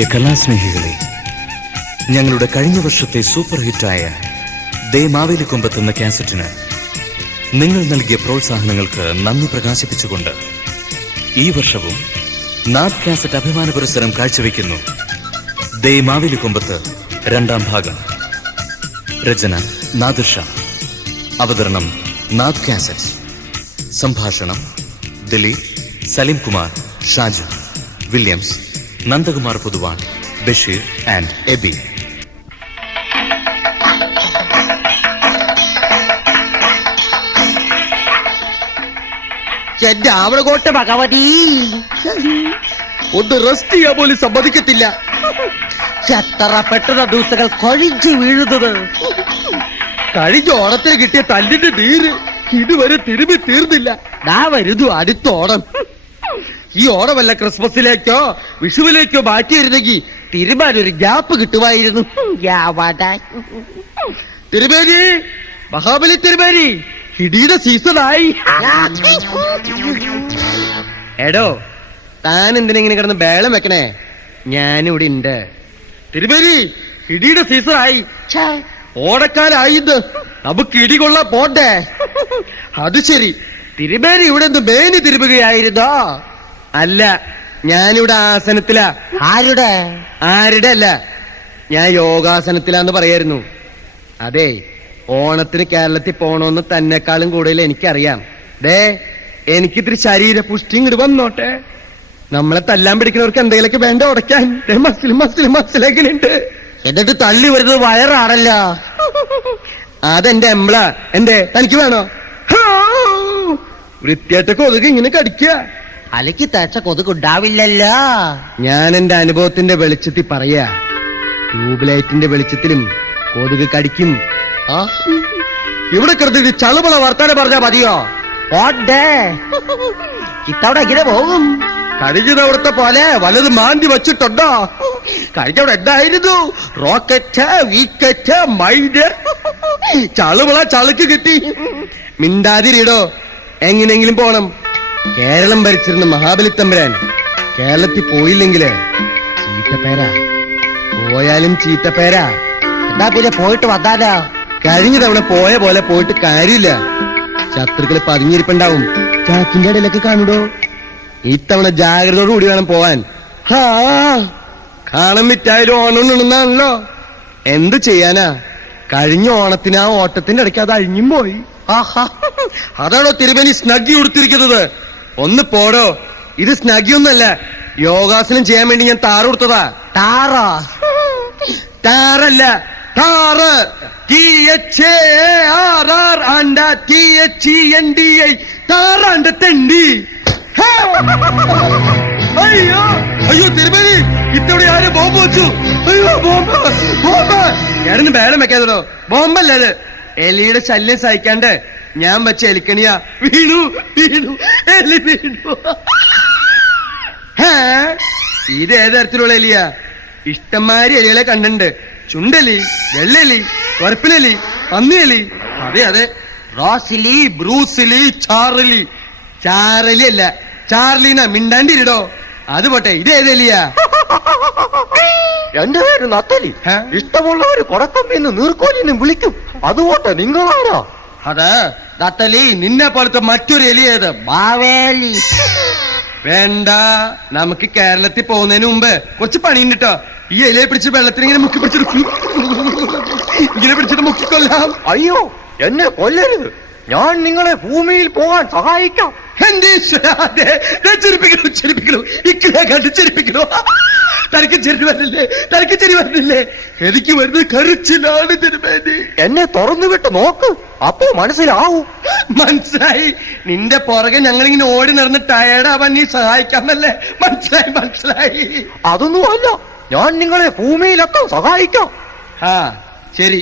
പ്രിയ കലാസ്നേഹികളെ, ഞങ്ങളുടെ കഴിഞ്ഞ വർഷത്തെ സൂപ്പർ ഹിറ്റായ ദേ മാവേലിക്കൊമ്പത്ത് കാസറ്റിന് നിങ്ങൾ നൽകിയ പ്രോത്സാഹനങ്ങൾക്ക് നന്ദി പ്രകാശിപ്പിച്ചുകൊണ്ട് ഈ വർഷവും നാദ് കാസറ്റ് അഭിമാന പുരസ്സരം കാഴ്ചവെക്കുന്നു. ദേ മാവേലിക്കൊമ്പത്ത് രണ്ടാം ഭാഗം. രചന നാദിർ ഷാ. അവതരണം നാദ് കാസറ്റ്. സംഭാഷണം ദിലീപ്, സലിം കുമാർ, ഷാജു, വില്യംസ്, നന്ദകുമാർ പൊതുവാൾ, ബഷീർ ആൻഡ് എബി. രാവണകോട്ട ഭഗവതി ഒന്ന് റെസ്റ്റ് ചെയ്യാൻ പോലും സമ്മതിക്കത്തില്ല. എത്ര പെട്ടെന്ന ദിവസങ്ങൾ കൊഴിഞ്ഞു വീഴുന്നത്. കഴിഞ്ഞ ഓണത്തിന് കിട്ടിയ തല്ലിന്റെ നീര് ഇതുവരെ തിരുമ്പി തീർന്നില്ല. ഞാൻ വരുന്നു അടുത്ത ഓണം. ഈ ഓണമല്ല ക്രിസ്മസിലേക്കോ വിഷുവിലേക്കോ മാറ്റിയിരുന്നെങ്കിൽ തിരുമാനൊരു ഗ്യാപ്പ് കിട്ടുമായിരുന്നു. തിരുമേനി, മഹാബലി തിരുമേനി, ഇടിയുടെ സീസണായി. എടോ, താൻ എന്തിനെങ്ങനെ കിടന്ന് ബേളം വെക്കണേ? ഞാനിവിടെ ഉണ്ട്. തിരുമേനി, ഇടിയുടെ സീസണായി. ഓടക്കാരായിന്ന് നമുക്ക് ഇടികൊള്ളാൻ പോണ്ടേ? അത് ശരി, തിരുമേനി ഇവിടെ നിന്ന് മേനി തിരുമുകയായിരുന്നോ? അല്ല, ഞാനിവിടെ ആസനത്തിലാ. ആരുടെ അല്ല, ഞാൻ യോഗാസനത്തിലാന്ന് പറയായിരുന്നു. അതെ, ഓണത്തിന് കേരളത്തിൽ പോണോന്ന് തന്നെക്കാളും കൂടുതൽ എനിക്കറിയാം. എനിക്കിത്തിരി ശരീര പുഷ്ടി ഇങ്ങോട്ട് വന്നോട്ടെ. നമ്മളെ തല്ലാൻ പിടിക്കുന്നവർക്ക് എന്തെങ്കിലുമൊക്കെ വേണ്ട ഉടയ്ക്കാൻ. മസിലെങ്ങനെയുണ്ട്? എന്നിട്ട് തള്ളി വരുന്നത് വയറാണല്ലോ. അതെന്റെ എംബ്ല. എന്റെ തനിക്ക് വേണോ? വൃത്തിയായിട്ട കൊതുക് ഇങ്ങനെ കടിക്കുക. അലക്കി തേച്ച കൊതുക് ഉണ്ടാവില്ലല്ലോ. ഞാൻ എന്റെ അനുഭവത്തിന്റെ വെളിച്ചത്തിൽ പറയാ. ട്യൂബ്ലൈറ്റിന്റെ വെളിച്ചത്തിലും കൊതുക് കടിക്കും. ഇവിടെ കരുതി ചളുമുള വർത്താനം പറഞ്ഞാ മതിയോ? ഇത്തവണ ഇങ്ങനെ പോകും. കഴിഞ്ഞ തവണത്തെ പോലെ വലത് മാന്തി വച്ചിട്ടുണ്ടോ? കഴിഞ്ഞവിടെ എന്തായിരുന്നു? Rocket, വീക്കറ്റ്, mind. ചളുമുള ചളുക്ക് കിട്ടി. മിണ്ടാതിരിടോ. എങ്ങനെയെങ്കിലും പോണം. കേരളം ഭരിച്ചിരുന്ന മഹാബലി തമ്പുരാൻ കേരളത്തിൽ പോയില്ലെങ്കില് ചീത്തപ്പേരാ. പോയാലും ചീത്തപ്പേരാ. എന്താ പിന്നെ പോയിട്ട് വന്നാലോ? കഴിഞ്ഞ തവണ പോയ പോലെ പോയിട്ട് കാര്യമില്ല. ശത്രുക്കള് പതിഞ്ഞിരിപ്പുണ്ടാവും. ചാക്കിന്റെ ഇടയിലൊക്കെ കാണുടോ. ഇത്തവണ ജാഗ്രതയോടുകൂടി വേണം പോവാൻ. കാണാൻ മിറ്റായാലും ഓണുന്നാണല്ലോ. എന്ത് ചെയ്യാനാ? കഴിഞ്ഞ ഓണത്തിന് ആ ഓട്ടത്തിന്റെ ഇടയ്ക്ക് അത് അഴിഞ്ഞും പോയി. അതാണോ തിരുമേനി സ്നഗ്ഗി ഉടുത്തിരിക്കുന്നത്? ഒന്ന് പോടോ. ഇത് സ്നഗ്ഗി ഒന്നല്ല, യോഗാസനം ചെയ്യാൻ വേണ്ടി ഞാൻ താറ് കൊടുത്തതാ. താറോ? താറല്ല, താറ്. താറാന്റെ തെണ്ടി. അയ്യോ അയ്യോ തിരുമേനി, ഇത്തവണ ആരും ബോംബ് വെച്ചു. അയ്യോ ബോംബ് ബോംബ്. ഞാനൊന്നും ബേളം വെക്കാതോ. ബോംബല്ല അത്. എലിയുടെ ശല്യം സഹിക്കാണ്ട് ഞാൻ വെച്ച എലിക്കണിയാ. വീണു വീണു എലി വീണു. ഇത് ഏത് തരത്തിലുള്ള എലിയാ? ഇഷ്ടംമാരി എലികളെ കണ്ടിട്ടുണ്ട്. ചുണ്ടലി, വെള്ളെലി, കറുപ്പിനെലി, പന്നിയെലി. അതെ അതെ, റോസിലി, ബ്രൂസിലി, ചാർലി. ചാർലി അല്ല, ചാർലിനാ. മിണ്ടാണ്ടിരിടോ. അത് പോട്ടെ, ഇത് ഏതെലിയാ? എന്റെ പേര് നത്തലി. ഇഷ്ടമുള്ളവര് കൊടക്കമ്പിന്ന് നീർക്കോലിന്നും വിളിക്കും. അതുകൊണ്ട് നിങ്ങളാരോ? അത് നത്തലി. നിന്നെ പോലത്തെ മറ്റൊരു എലിയേത്? മാവേലി. വേണ്ട, നമുക്ക് കേരളത്തിൽ പോകുന്നതിന് മുമ്പ് കുറച്ച് പണിയുണ്ട് കേട്ടോ. ഈ എലിയെ പിടിച്ച് വെള്ളത്തിന് ഇങ്ങനെ മുക്കി പിടിച്ചിട്ട് ഇങ്ങനെ പിടിച്ചിട്ട് മുക്കിക്കൊല്ലാം. അയ്യോ, എന്നെ കൊല്ലരുത്. ഞാൻ നിങ്ങളെ ഭൂമിയിൽ പോകാൻ സഹായിക്കാം. എന്റെ ചിരിപ്പിക്കണു ഇക്കിലെ കണ്ട് ചിരിപ്പിക്കണു. തനിക്ക് ചെരി വരില്ലേ? തനിക്ക് ചെരി വരില്ലേ? എനിക്ക് വരുന്നത് കരച്ചിലാണ് തിരുമേനി. എന്നെ തുറന്നു വിട്ട് നോക്ക്, അപ്പോ മനസ്സിലാവൂ. മനസ്സിലായി. നിന്റെ പുറകെ ഞങ്ങളിങ്ങനെ ഓടി നടന്ന് ടയർഡാവാൻ നീ സഹായിക്കാമല്ലേ? മനസ്സിലായി മനസ്സിലായി. അതൊന്നുമല്ല, ഞാൻ നിങ്ങളെ ഭൂമിയിലെത്താൻ സഹായിക്കാം. ശരി,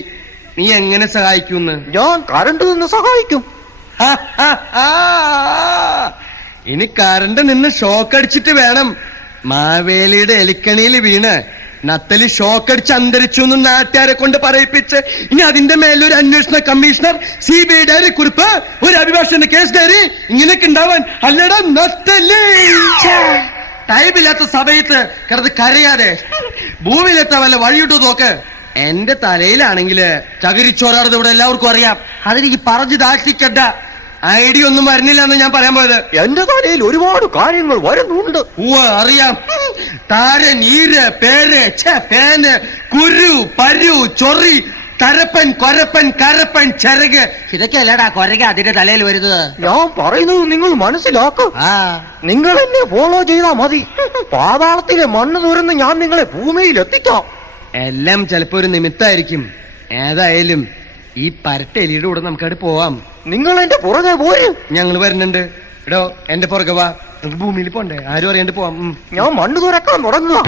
നീ എങ്ങനെ സഹായിക്കൂന്ന്? ഞാൻ കറണ്ട് നിന്ന് സഹായിക്കും. ഇനി കറണ്ട് നിന്ന് ഷോക്ക് അടിച്ചിട്ട് വേണം. മാവേലിയുടെ എലിക്കണിയിൽ വീണ് നത്തലി ഷോക്കടിച്ച് അന്തരിച്ചു എന്ന് നാട്ടുകാരെ കൊണ്ട് പറയിപ്പിച്ച് ഇനി അതിന്റെ മേലൊരു അന്വേഷണ കമ്മീഷണർ, CBI ഡയറി കുറിപ്പ്, ഒരു അഭിഭാഷകന്റെ കേസ് ഡയറി, ഇങ്ങനെയൊക്കെ ഉണ്ടാവാൻ അല്ലടാ നത്തലി. ടൈമില്ലാത്ത സമയത്ത് കിടന്ന് കരയാതെ ഭൂമിയിലെത്താൻ വല്ല വഴിയിട്ടു നോക്ക്. എന്റെ തലയിലാണെങ്കില് ചകിരിച്ചോറാണെന്ന് ഇവിടെ എല്ലാവർക്കും അറിയാം. അതെനിക്ക് പറഞ്ഞു ദാക്ഷിക്കണ്ട. ഐഡിയ ഒന്നും വരുന്നില്ല എന്ന് ഞാൻ പറയാൻ പോയത്. എന്റെ തലയിൽ ഒരുപാട് കാര്യങ്ങൾ വരുന്നുണ്ട്. അറിയാം. താര, നീര്, പേര്, പേന്, കുരു, പരു, ചൊറി, തരപ്പൻ, കൊരപ്പൻ, കരപ്പൻ, ചെറുക്, ഇതൊക്കെയല്ലേടാ കൊരക അതിന്റെ തലയിൽ വരുന്നത്. ഞാൻ പറയുന്നത് നിങ്ങൾ മനസ്സിലാക്കും. നിങ്ങൾ എന്നെ ഫോളോ ചെയ്താൽ മതി. പാതാളത്തിലെ മണ്ണ് തുറന്ന് ഞാൻ നിങ്ങളെ ഭൂമിയിൽ എത്തിക്കാം. എല്ലാം ചിലപ്പോ ഒരു നിമിത്തായിരിക്കും. ഏതായാലും ഈ പരട്ട എലിയുടെ കൂടെ നമുക്കവിടെ പോവാം. നിങ്ങൾ എന്റെ പുറകെ പോയി. ഞങ്ങൾ വരുന്നുണ്ട്. എടോ എന്റെ പുറകെ വാ. നമുക്ക് ഭൂമിയിൽ പോണ്ടേ? ആരും അറിയാണ്ട് പോവാം. ഞാൻ മണ്ണ് തുറക്കാൻ തുടങ്ങുക.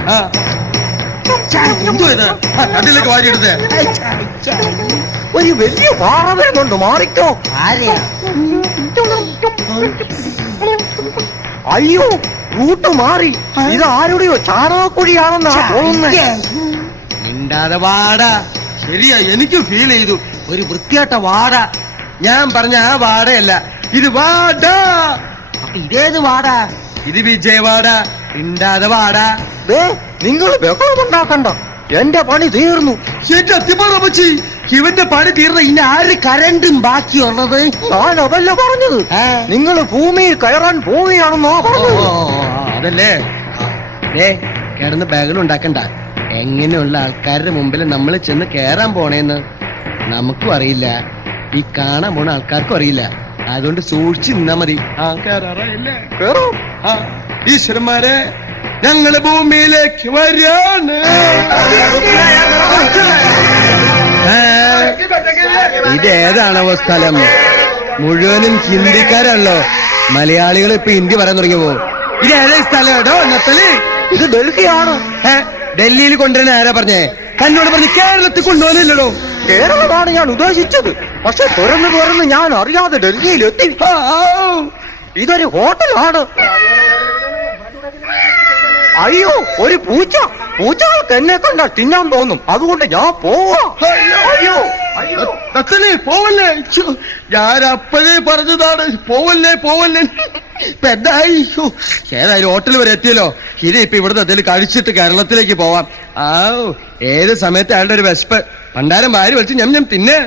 അതിലേക്ക് വാരിയെടുത്തേ. ഒരു വലിയ പാറ വരുന്നുണ്ട്, മാറിക്കോ. അയ്യോ, റൂട്ട് മാറി. ഇത് ആരുടെയോ ചാണകക്കുഴിയാണെന്നാ തോന്നുന്നത്. മിണ്ടാതെ വാടാ. ശരിയാ, എനിക്ക് ഫീൽ ചെയ്തു. ഒരു വൃത്തിയായിട്ട വാട. ഞാൻ പറഞ്ഞ ആ വാടയല്ല, ഇത് വാടാ. അപ്പൊ ഇതേത് വാടാ? ഇത് വിജയവാട. മിണ്ടാതെ വാടാ. നിങ്ങൾ ബഹളമുണ്ടാക്കണ്ട, എന്റെ പണി തീർന്നു. ഇവന്റെ പണി തീർന്ന ഇനി ആര് കരണ്ടും ബാക്കിയുള്ളത്? ഞാൻ അതല്ല പറഞ്ഞത്. നിങ്ങൾ ഭൂമിയിൽ കയറാൻ പോവുകയാണെന്നോ പറഞ്ഞത്. അതല്ലേ? കിടന്ന് ബഹളുണ്ടാക്കണ്ട. എങ്ങനെയുള്ള ആൾക്കാരുടെ മുമ്പിൽ നമ്മൾ ചെന്ന് കേറാൻ പോണേന്ന് നമുക്കും അറിയില്ല, ഈ കാണാൻ പോണ ആൾക്കാർക്കും അറിയില്ല. അതുകൊണ്ട് സൂക്ഷിച്ച് നിന്നാ മതി. ഈശ്വരന്മാരെ, ഞങ്ങള് ഭൂമിയിലേക്ക് വരാണ്. ഇതേതാണോ സ്ഥലം? മുഴുവനും ഹിന്ദിക്കാരാണല്ലോ. മലയാളികൾ ഇപ്പൊ ഹിന്ദി പറയാൻ തുടങ്ങിയപ്പോ ഇതേതാ സ്ഥലം? കേട്ടോ നത്തല്, ഇത് ഡൽഹിയാണ്. ഡൽഹിയിൽ കൊണ്ടുവരുന്ന ആരാ പറഞ്ഞേ? തന്നോട് പറഞ്ഞ് കേരളത്തിൽ കൊണ്ടുപോകുന്നില്ലടോ. കേരളമാണ് ഞാൻ ഉദ്ദേശിച്ചത്. പക്ഷെ തുറന്ന് ഞാൻ അറിയാതെ ഡൽഹിയിലെത്തി. ഇതൊരു ഹോട്ടലാണ്. അയ്യോ, ഒരു പൂച്ച. പൂച്ചകൾക്ക് എന്നെ കണ്ടാൽ തിന്നാൻ തോന്നും. അതുകൊണ്ട് ഞാൻ പോവാ. അയ്യോ പോവല്ലേ? ഞാൻ അപ്പോഴേ പറഞ്ഞതാണ്, പോവല്ലേ പോവല്ലേ. ഇപ്പൊ എന്തായി? ഏതായാലും ഹോട്ടൽ വരെ എത്തിയല്ലോ. ഇനി ഇപ്പൊ ഇവിടുന്ന് എന്തെങ്കിലും കഴിച്ചിട്ട് കേരളത്തിലേക്ക് പോവാം. ഏത് സമയത്ത് അയാളുടെ ഒരു വിശപ്പ്. പണ്ടാരം വാരി വലിച്ച് ഞാൻ പിന്നെ.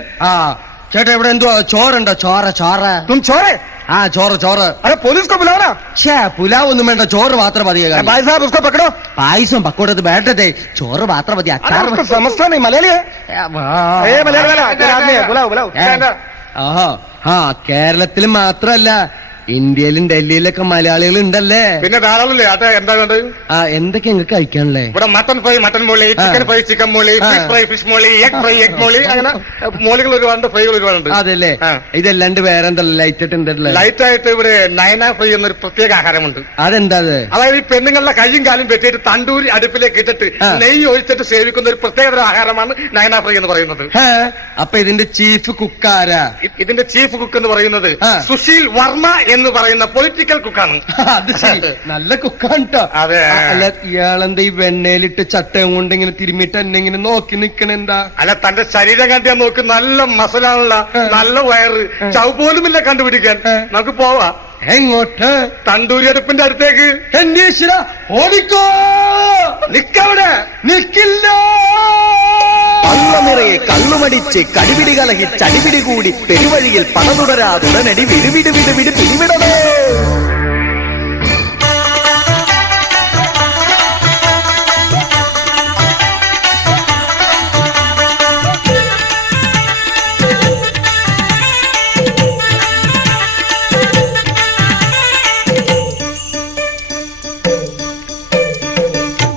ചേട്ടാ, ഇവിടെ എന്തോ ചോറുണ്ടോ? ചോറ് ചോറ്. ചോറ്. അരെ പോലീസ് ബുലാവനാ? പുലാവ് ഒന്നും വേണ്ട, ചോറ് മാത്രം മതി. പായസം പക്കോടത് വേണ്ടതേ, ചോറ് മാത്രം മതി. സമസ്ത മലയാളി. കേരളത്തിൽ മാത്രല്ല, ഇന്ത്യയിലും ഡൽഹിയിലൊക്കെ മലയാളികൾ ഉണ്ടല്ലേ? പിന്നെ ധാരാളല്ലേ. ആട്ടെ, എന്താ വേണ്ടത്? എന്തൊക്കെ നിങ്ങൾക്ക് കഴിക്കാനല്ലേ? ഇവിടെ മട്ടൻ ഫ്രൈ, മട്ടൻ മോളി, ചിക്കൻ ഫ്രൈ, ചിക്കൻ മോളി, ഫിഷ് ഫ്രൈ, ഫിഷ് മോളി, എഗ് ഫ്രൈ, എഗ് മോളി, അങ്ങനെ മോളികൾ ഒരുപാടുണ്ട്, ഫ്രൈകൾ ഒരുപാടുണ്ട്. അതല്ലേ? ഇതല്ലാണ്ട് വേറെ എന്താ ലൈറ്റ് ആയിട്ട് എന്താ? ലൈറ്റ് ആയിട്ട് ഇവിടെ നയന ഫ്രൈ എന്നൊരു പ്രത്യേക ആഹാരമുണ്ട്. അതെന്താ? അതായത് ഈ പെണ്ണുങ്ങളുടെ കയ്യും കാലും വെട്ടിയിട്ട് തണ്ടൂരി അടുപ്പിലേക്ക് ഇട്ടിട്ട് നെയ്യ് ഒഴിച്ചിട്ട് സേവിക്കുന്ന ഒരു പ്രത്യേക ആഹാരമാണ് നയന ഫ്രൈ എന്ന് പറയുന്നത്. അപ്പൊ ഇതിന്റെ ചീഫ് കുക്കാരാ? ഇതിന്റെ ചീഫ് കുക്ക് എന്ന് പറയുന്നത് സുശീൽ വർമ്മ എന്ന് പറയുന്ന പൊളിറ്റിക്കൽ കുക്കാണ്. അത് ശരി, നല്ല കുക്കാണ് കേട്ടോ. അതെ. അല്ല, ഇയാളെന്താ ഈ വെണ്ണയിലിട്ട് ചട്ടയും കൊണ്ട് ഇങ്ങനെ തിരുമ്മിട്ട് എന്നെ ഇങ്ങനെ നോക്കി നിക്കണെന്താ? അല്ല, തന്റെ ശരീരം കണ്ടിയാ നോക്ക്, നല്ല മസലാണുള്ള, നല്ല വയറ്, ചവ് പോലുമില്ല കണ്ടുപിടിക്കാൻ. നമുക്ക് പോവാ. എങ്ങോട്ട്? തണ്ടൂരി അടുപ്പിന്റെ അടുത്തേക്ക്. എന്റെ ഈശ്വരാ, ഓടിക്കോ! നിക്കവിടെ, നിക്കില്ല. കള്ളനിറയെ കള്ളുമടിച്ച് കടിപിടി കലഹി ചടിപിടി കൂടി പെരുവഴിയിൽ പട തുടരാതുടനടി വിടുവിട് വിടുവിട് പിടിവിടണേ.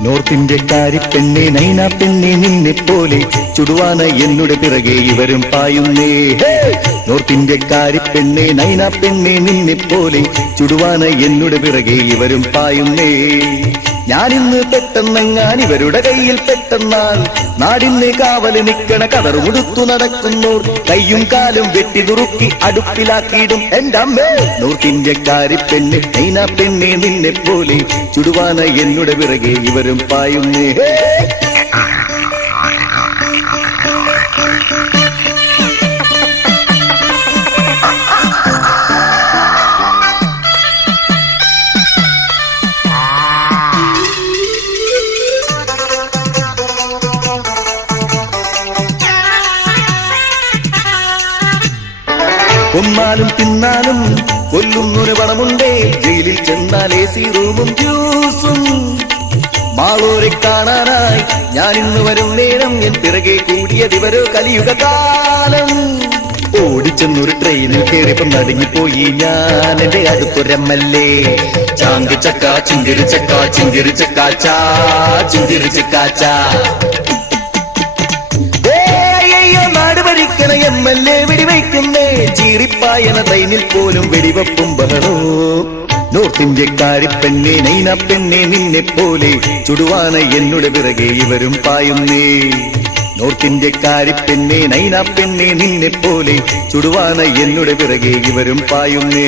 നോർത്ത് ഇന്ത്യക്കാരി പെണ്ണെ നൈന പെണ്ണെ നിന്നെ പോലെ ചുടുവാന എന്നുടെ പിറകെ ഇവരും പായുന്നേ. നോർത്ത് ഇന്ത്യക്കാരി പെണ്ണെ നൈന പെണ്ണെ നിന്നെ പോലെ ചുടുവാന എന്നുടെ പിറകെ ഇവരും പായുന്നേ. ഞാനിന്ന് പെട്ടെന്നെങ്ങാൻ ഇവരുടെ കയ്യിൽ പെട്ടെന്നാൽ നാടിന് കാവല് നിക്കണ കതറുമുടുത്തു നടക്കുന്നോർ കയ്യും കാലും വെട്ടി തുറുക്കി അടുപ്പിലാക്കിയിടും എന്റെ അമ്മേ. നോർത്ത് ഇന്ത്യക്കാരി പെണ്ണ് നൈന പെണ്ണെ നിന്നെ പോലെ ചുടുവാന എന്നുടെ പിറകെ ഇവരും പായുന്നേ. കൊന്നാലും തിന്നാലും കൊല്ലുന്നൊരു പണമുണ്ടേ. ജയിലിൽ ചെന്നാൽ AC റൂമും ജ്യൂസും. മാളൂരെ കാണാനായി ഞാൻ ഇന്ന് വരും നേരം എൻ പിറകെ കൂടിയതിവരോ കലിയുഗ കാലം. ഓടിച്ചെന്നൊരു ട്രെയിനിൽ കയറിയപ്പം നടുങ്ങിപ്പോയി ഞാൻ. എന്റെ അടുത്തൊരമ്മല്ലേ ചാങ്ക് ചക്ക ചിന്തിരി ചക്ക ചിന്തിരി ചക്കാച്ചാ ചിന്തിരി ചക്കാച്ചാ. നാട് ഭരിക്കണ MLA വെടിവെക്കുന്നേ. ചീറിപ്പായണ ട്രെയിനിൽ പോലും വെടിവെപ്പും ബഹളോ. നോർത്ത് ഇന്ത്യക്കാരി പെണ്ണെ നൈന പെണ്ണെ നിന്നെ പോലെ ചുടുവാന എന്നുടെ പിറകെ ഇവരും പായുന്നേ. നോർത്ത് ഇന്ത്യക്കാരി പെണ്ണെ നൈന പെണ്ണെ നിന്നെ പോലെ ചുടുവാന എന്നുടെ പിറകെ ഇവരും പായുന്നേ.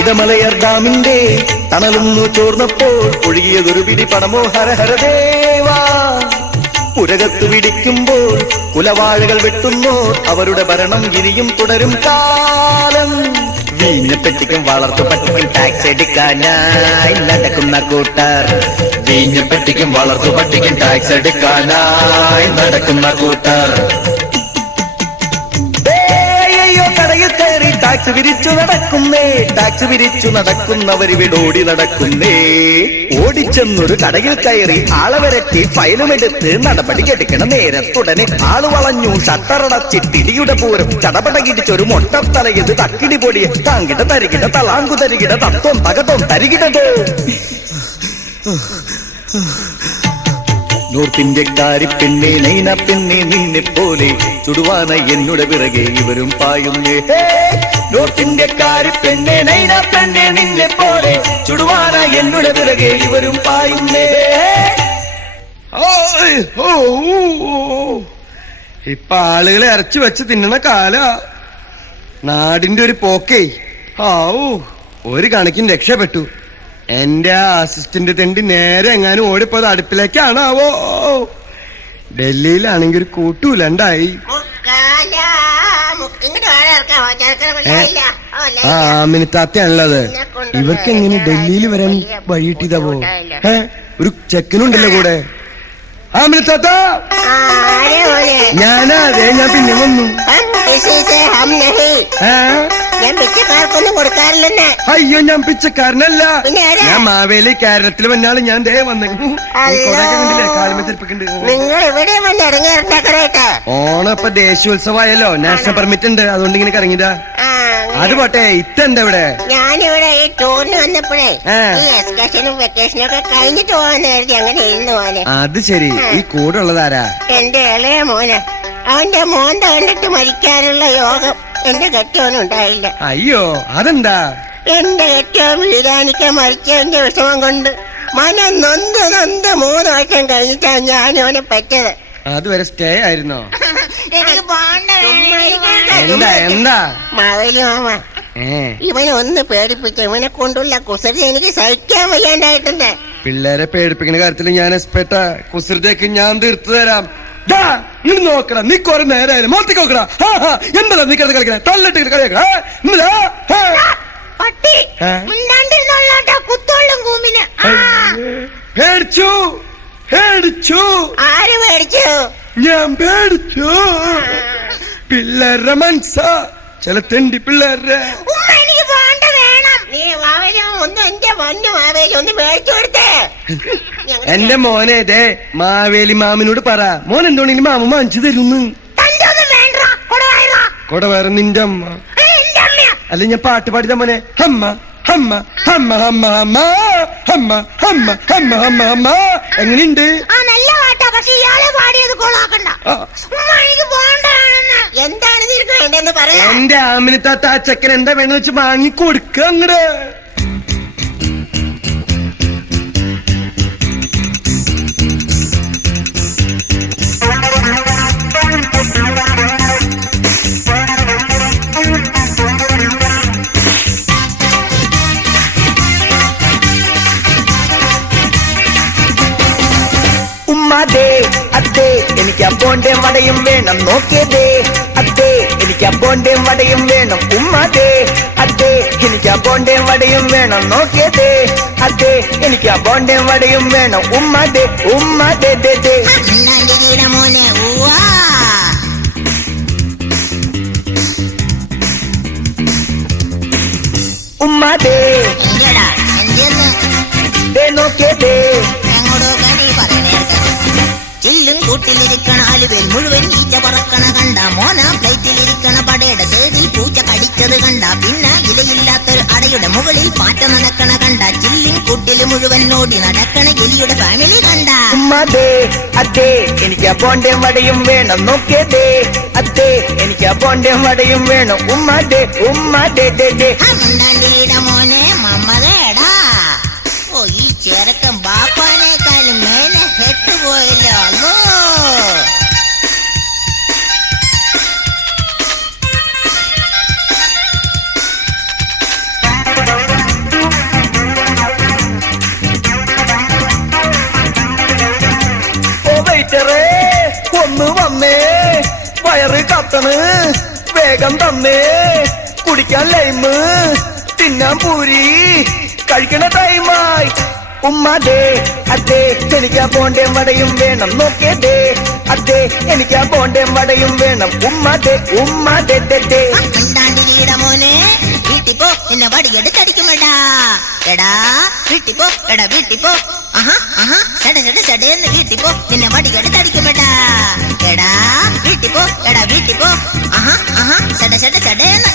ഇടമലയർ ഡാമിന്റെ തണലൊന്നു ചോർന്നപ്പോൾ ഒഴുകിയതൊരു പിടി പണമോ ഹരഹരദേവാ. പുരകത്ത് പിടിക്കുമ്പോൾ കുലവാഴകൾ വെട്ടുന്നു. അവരുടെ ഭരണം ഇനിയും തുടരും കാലം. വീഞ്ഞപ്പെട്ടിക്കും വളർത്തു പട്ടിക്കും ടാക്സ് എടുക്കാനായി നടക്കുന്ന കൂട്ടർ. വീഞ്ഞപ്പെട്ടിക്കും വളർത്തു പട്ടിക്കും ടാക്സ് എടുക്കാനായി നടക്കുന്ന കൂട്ടർ. കടയിൽ കയറി ടാക്സ് വിരിച്ചു നടക്കുന്നേ. ടാക്സ് വിരിച്ചു നടക്കുന്നവരിവിടോടി നടക്കുന്നേ. ഓടിച്ചെന്നൊരു കടയിൽ കയറി ആളെ വരട്ടി ഫയലുമെടുത്ത് നടപടി എടുക്കണം നേരത്തുടനെ ആള് വളഞ്ഞു. ഷട്ടറടച്ചിട്ടിടിയുടെ പൂരം ചടപടകിടിച്ചൊരു മൊട്ടത്തലയത് തക്കിടി പൊടിയെ താങ്കിട തരികിട തളാങ്കു തരികിട തത്വം തകതം തരികിടതോ. നോർത്ത് ഇന്ത്യക്കാരി പെണ്ണെ നൈന പെണ്ണെ നിന്നെ പോലെ ചുടുവാന എന്നുടെ പിറകെ ഇവരും പായുന്നേ. നോർത്ത് ഇന്ത്യക്കാരി പെണ്ണെ നൈന പെണ്ണെ നിന്നെ പോലെ ചുടുവാന എന്നുടെ പിറകെ ഇവരും പായുന്നേ. ഇപ്പൊ ആളുകളെ ഇറച്ചി വെച്ച് തിന്നണ കാല. നാടിന്റെ ഒരു പോക്കേ. ഒരു കണക്കിന് രക്ഷപ്പെട്ടു. എന്റെ അസിസ്റ്റന്റ് തെണ്ടി നേരെ എങ്ങാനും ഓടിപ്പോയത് അടുപ്പിലേക്കാണാവോ. ഡൽഹിയിലാണെങ്കിൽ ഒരു കൂട്ടൂലണ്ടായി. ആമിനിത്താത്തയാണുള്ളത്. ഇവർക്ക് എങ്ങനെ ഡൽഹിയിൽ വരാൻ വഴിയിട്ടിതാവോ? ഒരു ചെക്കനുണ്ടല്ലോ കൂടെ. ആമിനിത്താത്ത ഞാനാ. ഞാൻ പിന്നെ വന്നു. ഞാൻ പിച്ചക്കാർക്കൊന്നും കൊടുക്കാറില്ലെന്ന്. അയ്യോ ഞാൻ പിച്ചക്കാരനല്ല. ഞാൻ മാവേലി കേരളത്തിൽ വന്നാള്. ഞാൻ ദേ വന്നേ. നിങ്ങൾ ഇവിടെ വന്ന് ഇറങ്ങിയിട്ടുണ്ടാക്കണേട്ടെ. ഓണം ഇപ്പൊ ദേശീയോത്സവമായല്ലോ. നാഷണൽ പെർമിറ്റ് ഉണ്ട്. അതുകൊണ്ട് ഇങ്ങനെ കറങ്ങിട്ടാ. അത് പോട്ടെ, ഇതെന്താ ഇവിടെ? ഞാനിവിടെ ഈ ടൂറിന് വന്നപ്പോഴേ ഈ എക്സ്കർഷനും വെക്കേഷനും ഒക്കെ കഴിഞ്ഞിട്ട് പോകാന്ന് കരുതി അങ്ങനെ ഇരുന്നു പോനെ. അത് ശരി. ഈ കൂടെ ഉള്ളതാരാ? എന്റെ ഇളയ മോന്. അവന്റെ മോന്ത കണ്ടിട്ട് മരിക്കാനുള്ള യോഗം എന്റെ കെട്ടവനുണ്ടായില്ല. അയ്യോ അതെന്താ? എന്റെ കെട്ടവൻ വീരാനിക്ക മരിച്ചതിന്റെ വിഷമം കൊണ്ട് മനം നൊന്ത് 3 വർഷം കഴിഞ്ഞിട്ടാണ് ഞാൻ അവനെ പറ്റത്. അതുവരെ സ്റ്റേ ആയിരുന്നോ? എനിക്ക് എന്താ എന്താ മാവേലി മാമ, ഇവനെ ഒന്ന് പേടിപ്പിച്ചു. ഇവനെ കൊണ്ടുള്ള കുസൃതി എനിക്ക് സഹിക്കാൻ വയ്യാണ്ടായിട്ടുണ്ട്. പിള്ളേരെ പേടിപ്പിക്കുന്ന കാര്യത്തിൽ ഞാൻ എക്സ്പെർട്ടാ. കുസൃതിയൊക്കെ ഞാൻ തീർത്തു തരാം. നോക്കടാ, നീ കുറെ നേരം മോത്തേക്ക് നോക്കടാ. എന്താ നീ കിടന്ന് കളിക്കണേ? തള്ളിട്ട് കളിയാക്കടാ. പേടിച്ചു പേടിച്ചു. ആര് പേടിച്ചു? ഞാൻ പേടിച്ചു. പിള്ളേരുടെ മനസ്സാ, ചില തെണ്ടി പിള്ളേരുടെ. എനിക്ക് പോണ്ട വേണം. നീ മാവേലി ഒന്ന് എന്റെ പൊന്നു മാവേലി ഒന്ന് മേടിച്ചു കൊടുത്തേ. എന്റെ മോനെ ദേ മാവേലി മാമിനോട് പറ, മോൻ എന്തോണെങ്കിലും മാമ വാങ്ങിച്ചു തരുന്നു. കൊടവയറ നിന്റെ അമ്മ അല്ല, ഞാൻ പാട്ട് പാടിച്ച മോനെ. ഹമ്മ ഹമ്മ ഹമ്മ ഹമ്മ ഹമ്മ ഹമ്മ ഹമ്മ ഹമ്മ ഹമ്മ ഹമ്മ. എങ്ങനെയുണ്ട്? നല്ല പാട്ടാ, പക്ഷെ ഇയാളെ പാടിയത് കൊളാക്കണ്ട. എന്താണ് നിനക്ക് വേണ്ടെന്ന് പറയാ? എന്റെ ആമിനിത്താത്ത ആ ചെക്കൻ എന്താ വേണമെന്ന് വെച്ച് വാങ്ങി കൊടുക്ക അങ്ങട്. ഉമ്മാതേ അത്തേ എനിക്ക് അപ്പോണ്ടേ വടയും വേണം നോക്കിയതേ അത്തേ എനിക്ക് അപ്പോണ്ടേ വടയും വേണം ഉമ്മാതേ അത്തേ എനിക്ക് അപ്പോണ്ടേ വടയും വേണം നോക്കിയതേ അത്തേ എനിക്ക് അപ്പോണ്ടേ വടയും വേണം ഉമ്മാതേ ഉമ്മാതേ ദേ ദേ മിണ്ടാണ്ടിരിയുടെ മോനെ ഉവ്വാ. ഉമ്മാതേ എന്തെടാ എന്തെന്ന് ദേ നോക്കിയതേ ഞങ്ങളോട് കളി പറഞ്ഞേക്കാം. ചില്ലും കൂട്ടിലിരിക്കണ അലുവേൽ മുഴുവൻ ഈച്ച പറക്കണ കണ്ട, മോന പ്ലേറ്റിലിരിക്കണ പടയുടെ സൈഡിൽ പൂച്ച കടിച്ചത് കണ്ട, പിന്നെ ഇലയില്ലാത്തൊരു അടയുടെ മുകളിൽ പാറ്റ നടക്കണ കണ്ട, ചില്ലും കൂട്ടിൽ മുഴുവൻ ഓടി നടക്കണ എലിയുടെ ഫാമിലി കണ്ട. ഉമ്മാതേ അത്തേ എനിക്ക് അപ്പോണ്ടേ വടയും വേണം നോക്കിയതേ അത്തേ എനിക്ക് അപ്പോണ്ടേ വടയും വേണം ഉമ്മാതേ ഉമ്മാതേ ദേ ദേ മിണ്ടാണ്ടിരിയുടെ മോനെ മമ്മതേടാ. ഓ ഈ ചെറുക്കൻ ബാപ്പാനേക്കാളും മേലെ ഹെട്ടുപോയല്ലോ. അല്ലോ ഓ വെയിറ്ററേ ഒന്ന് വന്നേ വയറ് കത്തണ് വേഗം തന്നേ കുടിക്കാൻ ലൈമ് തിന്നാൻ പൂരി കഴിക്കണ ടൈമായി ഉമ്മാതേ അത്തേ എനിക്ക് പോണ്ടേ വടയും വേണം നോക്കിയതേ അത്തേ എനിക്ക് പോണ്ടേ വടയും വേണം ഉമ്മാതേ ഉമ്മാതേ ദേ ദേ മിണ്ടാണ്ടിരിയുടെ മോനെ വീട്ടിൽ പോ, എന്നെ വടിയെടുത്തടിക്കുമെടാ. എടാ വീട്ടിൽ പോ, എടാ വീട്ടിൽ പോ. ആഹാ ആഹാ ചടേന്ന് വീട്ടിൽ പോ, നിന്നെ വടിയെടുത്തടിക്കുമെടാ. എടാ വീട്ടിൽ പോ, എടാ വീട്ടിൽ പോ. ആഹാ ആഹാ ചടേന്ന്.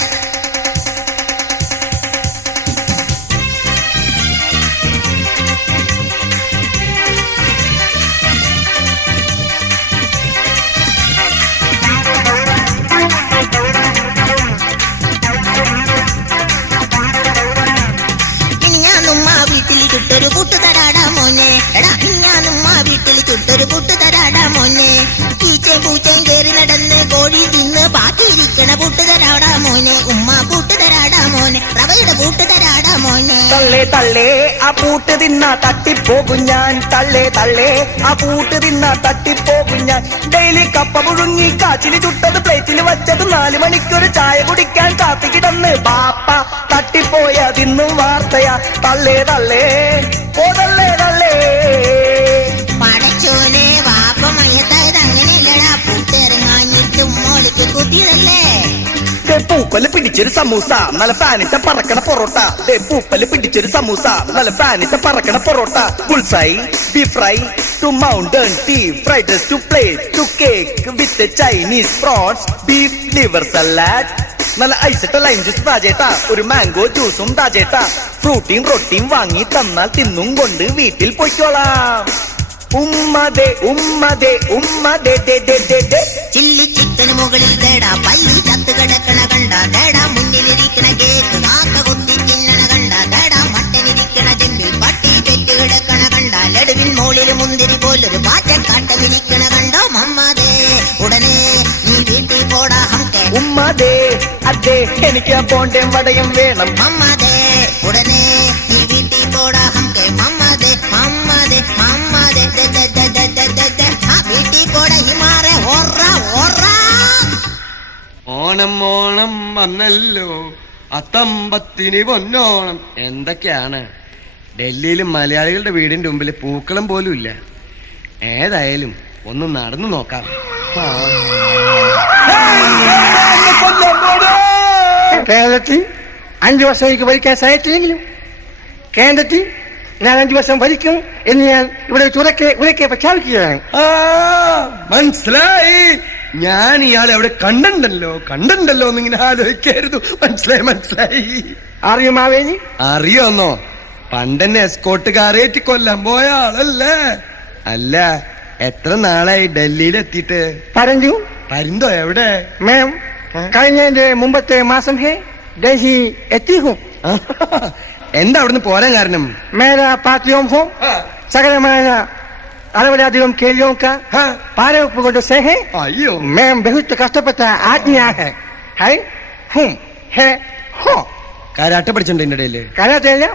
ചുട്ടൊരു കൂട്ടു തരാടാ മോനെ. എടാ ഞാനുമ്മ വീട്ടിൽ ചുട്ടൊരു കൂട്ടു തരാടാ മോനെ. ഈച്ചയും പൂച്ചയും കേറി നടന്ന് കോഴി തിന്ന് ബാക്കിയിരിക്കണ കൂട്ടു തരാടാ മോനെ. ഉമ്മ കൂട്ടു തരാടാ മോനെ, റവയുടെ കൂട്ടു തരാടാ മോനെ. തള്ളേ തള്ളേ ആ പൂട്ട് തിന്നാ തട്ടിപ്പോകും ഞാൻ, തള്ളേ തള്ളേ ആ പൂട്ട് തിന്നാ തട്ടിപ്പോകും ഞാൻ. ഡെയിലി കപ്പ പുഴുങ്ങി കാച്ചില് ചുട്ടത് പ്ലേറ്റിൽ വച്ചത് 4 മണിക്കൊരു ചായ കുടിക്കാൻ കാത്തു കിടന്ന് ബാപ്പ തട്ടിപ്പോയ തിന്നും വാർത്തയാ. തള്ളേ തള്ളേ ഓ തള്ളേ തള്ളേ പടച്ചോനെ വാപ്പ മയത്തായത് അങ്ങനെയല്ലടാ, പൂട്ടിറങ്ങാഞ്ഞിട്ട് മോളിക്ക് കുത്തിയതല്ലേ. പൂപ്പല് പിടിച്ചൊരു സമൂസ നല്ല ഫാനിട്ട പറക്കണ പൊറോട്ട. പൂപ്പല് പിടിച്ചൊരു സമൂസ നല്ല ഫാനിട്ട പറക്കണ parotta. Bullseye beef fry two mountain tea fried rice two plate two cake with Chinese prawns beef liver salad. നല്ല ഐസിട്ട ലൈം ജ്യൂസ് താജേട്ടാ, ഒരു മാംഗോ ജ്യൂസും താജേട്ടാ. ഫ്രൂട്ടിയും റൊട്ടിയും വാങ്ങി തന്നാൽ തിന്നും കൊണ്ട് വീട്ടിൽ പൊയ്ക്കോളാം. ഉമ്മദേ ഉമ്മദേ ഉമ്മദേ ദേ ദേ ദേ ദേ ചില്ലി ചിക്കന് മുകളിൽ തേടാ പല്ലി ചത്ത് കിടക്കണ കണ്ട, തേടാ മുന്നിലിരിക്കണ കേക്ക് നാക്ക കുത്തി തിന്നണ കണ്ട, തേടാ മട്ടനിരിക്കണ ചെമ്പിൽ പട്ടി പെറ്റ് കിടക്കണ കണ്ട, ലഡുവിൻ മോളിൽ മുന്തിരി പോലൊരു പാറ്റക്കാട്ടമിരിക്കണ കണ്ടോ. മമ്മതേ ഉടനെ നീ വീട്ടിൽ പോടാ ഹംകെ. ഉമ്മദേ അതെ എനിക്ക് പോണ്ടേ വടയും വേണം. മമ്മതേ ഉടനെ നീ വീട്ടിൽ പോടാ ഹംകെ. മമ്മതേ മമ്മതേ മമ്മതേ വീട്ടിൽ പോടാ ഹിമാറെ ഓറ ഓറ. ഓണം ഓണം വന്നല്ലോ, അത്തമ്പത്തിന് പൊന്നോണം. എന്തൊക്കെയാണ് ഡൽഹിയിലും മലയാളികളുടെ വീടിന്റെ മുമ്പിൽ പൂക്കളം പോലും ഇല്ല. ഏതായാലും ഒന്ന് നടന്നു നോക്കാം. കേരളത്തിൽ 5 വർഷം എനിക്ക് ഭരിക്കാൻ സാധിച്ചില്ലെങ്കിലും കേന്ദ്രത്തിൽ ഞാൻ 5 വർഷം ഭരിക്കും എന്ന് ഞാൻ ഇവിടെ ഉറക്കെ പ്രഖ്യാപിക്കുകയാണ്. മനസ്സിലായി. ഞാൻ ഇയാളെ അവിടെ കണ്ടല്ലോ എന്നിങ്ങനെ ആലോചിക്കായിരുന്നു. മനസ്സിലായി. അറിയുമാവേനി അറിയോന്നോ? പണ്ടെന്നെ എസ്കോട്ട് കാറേറ്റി കൊല്ലാൻ പോയ ആളല്ലേ? അല്ല, എത്ര നാളായി ഡൽഹിയിൽ എത്തിയിട്ട്? പറഞ്ഞു. പരിന്തോ എവിടെ? മാം കഴിഞ്ഞതിന്റെ മുമ്പത്തെ മാസം ഡൽഹി എത്തിക്കും. എന്താ അവിടുന്ന് പോരാൻ കാരണം? മേരാ പാർട്ടിയോം ഹോ സകലമായ അളവിലധികം കേന്ദ്രവും പാരവെപ്പ് കൊണ്ട് സ്നേഹം. അയ്യോ, മാം ബഹുത്ത് കഷ്ടപ്പെട്ട ആജ്ഞയാണ്. ഹൈ ഹും ഹേ ഹോ. കാരാട്ട പഠിച്ചിട്ടുണ്ട് എന്റെ ഇടയില്. കരാട്ടയല്ല,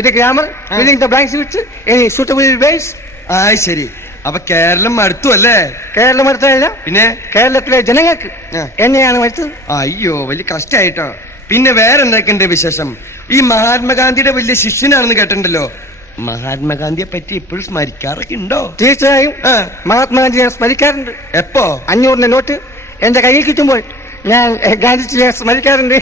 ഇത് grammar. Filling the blanks with any suitable ways. ആ ശരി. അപ്പൊ കേരളം മടുത്തു അല്ലേ? കേരളം അടുത്തല്ല, പിന്നെ കേരളത്തിലെ ജനങ്ങൾക്ക് എന്നെയാണ് മടുത്തത്. അയ്യോ, വലിയ കഷ്ടായിട്ടോ. പിന്നെ വേറെ എന്തൊക്കെയുണ്ട് വിശേഷം? ഈ മഹാത്മാഗാന്ധിയുടെ വലിയ ശിഷ്യനാണെന്ന് കേട്ടിട്ടുണ്ടല്ലോ. മഹാത്മാഗാന്ധിയെ പറ്റി ഇപ്പോഴും സ്മരിക്കാറൊക്കെ ഉണ്ടോ? തീർച്ചയായും മഹാത്മാഗാന്ധി ഞാൻ സ്മരിക്കാറുണ്ട്. എപ്പോ? 500 നോട്ട് എന്റെ കയ്യിൽ കിട്ടുമ്പോൾ ഞാൻ ഗാന്ധിജിയെ സ്മരിക്കാറുണ്ട്.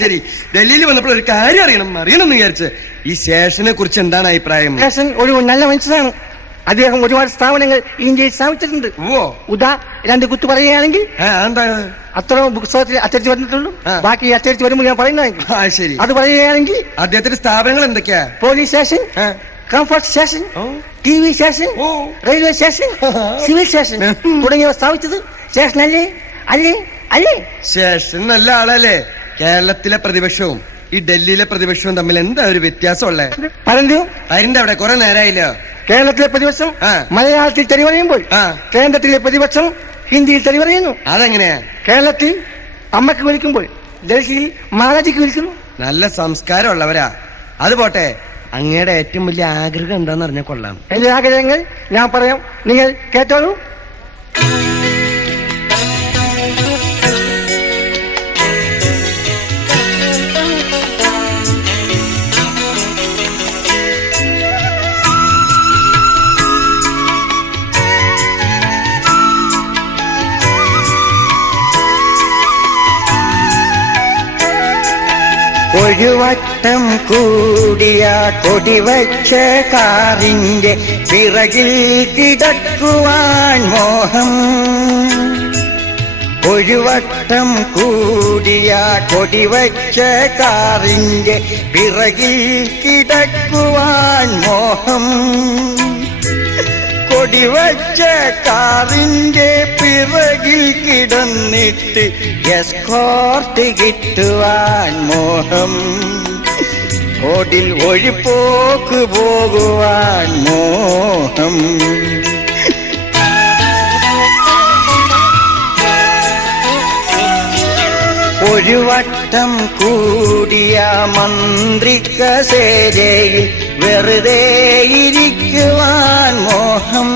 ശരി, ഡൽഹിയിൽ വന്നപ്പോൾ ഒരു കാര്യം അറിയണം എന്ന് വിചാരിച്ച്. ഈ ശേഷനെ കുറിച്ച് എന്താണ് അഭിപ്രായം? ശേഷൻ ഒരു നല്ല മനുഷ്യനാണ്. അദ്ദേഹം ഒരുപാട് സ്ഥാപനങ്ങൾ ഇന്ത്യയിൽ സ്ഥാപിച്ചിട്ടുണ്ട്. ഉദാ 2 കുത്തു പറയുകയാണെങ്കിൽ അത്ര പുസ്തകത്തിൽ അച്ചടിച്ച് വന്നിട്ടുള്ളൂ. ബാക്കി അച്ചടിച്ച് വരുമ്പോൾ ഞാൻ പറയുന്നതായിരിക്കും. ശരി, അത് പറയുകയാണെങ്കിൽ അദ്ദേഹത്തിന്റെ സ്ഥാപനങ്ങൾ എന്തൊക്കെയാ? Police station, comfort station, TV station, railway station, civil station തുടങ്ങിയവ സ്ഥാപിച്ചത് സ്റ്റേഷനല്ലേ? അല്ലേ അല്ലേ? ശേഷൻ നല്ല ആളല്ലേ? കേരളത്തിലെ പ്രതിപക്ഷവും ഈ ഡൽഹിയിലെ പ്രതിപക്ഷവും തമ്മിൽ എന്താ ഒരു വ്യത്യാസമുള്ളേ? പറഞ്ഞു അതിന്റെ അവിടെ കുറെ നേരമായില്ലോ. കേരളത്തിലെ പ്രതിപക്ഷം മലയാളത്തിൽ തെറി പറയുമ്പോൾ കേന്ദ്രത്തിലെ പ്രതിപക്ഷം ഹിന്ദിയിൽ തെറി പറയുന്നു. അതെങ്ങനെയാ? കേരളത്തിൽ അമ്മക്ക് വിളിക്കുമ്പോൾ ഡൽഹിയിൽ മാതാജിക്ക് വിളിക്കുന്നു. നല്ല സംസ്കാരമുള്ളവരാ. അത് പോട്ടെ, അങ്ങയുടെ ഏറ്റവും വലിയ ആഗ്രഹം എന്താന്ന് അറിഞ്ഞാൽ കൊള്ളാം. എന്റെ ആഗ്രഹങ്ങൾ ഞാൻ പറയാം, നിങ്ങൾ കേട്ടോളൂ. ഒരു വട്ടം കൂടിയ കൊടിവച്ച കാറിന്റെ പിറകിൽ കിടക്കുവാൻ മോഹം. ഒരു വട്ടം കൂടിയ കൊടിവച്ച കാറിന്റെ പിറകിൽ കിടക്കുവാൻ മോഹം. കൊടിവച്ച കാറിന്റെ പിറകിൽ കിടന്നിട്ട് എസ്കോർട്ട് കിട്ടുവാൻ മോഹം. റോഡിൽ ഒഴിപ്പോക്ക് പോകുവാൻ മോഹം. ഒരു വട്ടം കൂടിയ മന്ത്രി കസേരയിൽ വെറുതെ ഇരിക്കുവാൻ മോഹം.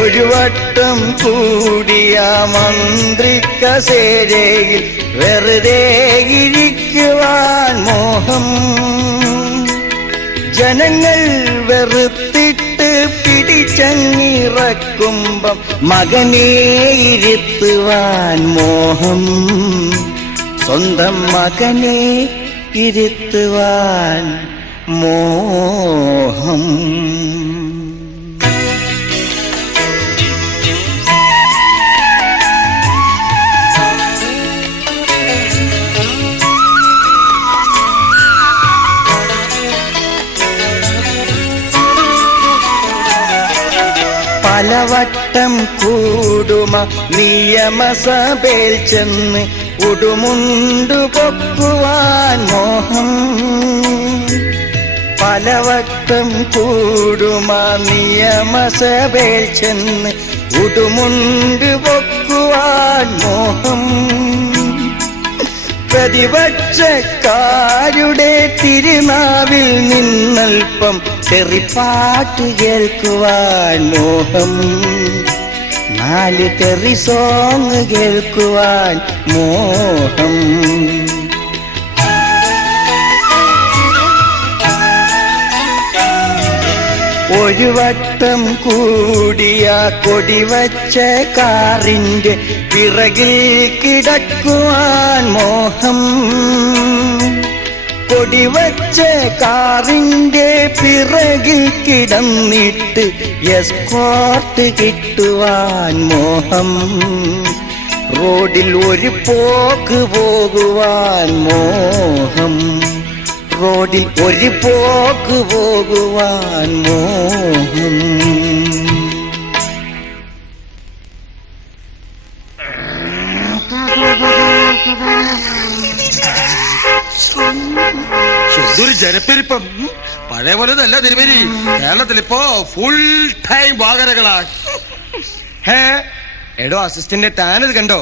ഒരു വട്ടം കൂടിയ മന്ത്രി കസേരയിൽ വെറുതെ ഇരിക്കുവാൻ മോഹം. ജനങ്ങൾ വെറുത്തിട്ട് പിടിച്ചങ്ങിറക്കുമ്പം മകനെ ഇരുത്തുവാൻ മോഹം. സ്വന്തം മകനെ ഇരുത്തുവാൻ മോഹം. പലവട്ടം കൂടുമ നിയമസഭയിൽ ചെന്ന് ഉടുമുണ്ടു പൊക്കുവാൻ മോഹം. പലവട്ടം കൂടുമ നിയമസഭയിൽ ചെന്ന് ഉടുമുണ്ടു പൊക്കുവാൻ മോഹം. പ്രതിപക്ഷക്കാരുടെ തിരുനാവിൽ നിന്നൽപ്പം തെറിപ്പാട്ട് കേൾക്കുവാൻ മോഹം. 4 തെറി സോങ് കേൾക്കുവാൻ മോഹം. ഒരു വട്ടം കൂടിയ കൊടിവച്ച കാറിന്റെ പിറകിൽ കിടക്കുവാൻ മോഹം. കൊടിവച്ച കാറിന്റെ പിറകിൽ കിടന്നിട്ട് എസ്കോർട്ട് കിട്ടുവാൻ മോഹം. റോഡിൽ ഒരു പോക്ക് പോകുവാൻ മോഹം. റോഡിൽ ഒരു പോക്ക് പോകുവാൻ മോഹം. എന്തൊരു ജനപ്പെരുപ്പം! പഴയ പോലെ അല്ല തിരുമേനി. കേരളത്തിലിപ്പോ ഫുൾ ടൈം വാഹനങ്ങളാ. എടോ അസിസ്റ്റന്റ്, താനത് കണ്ടോ?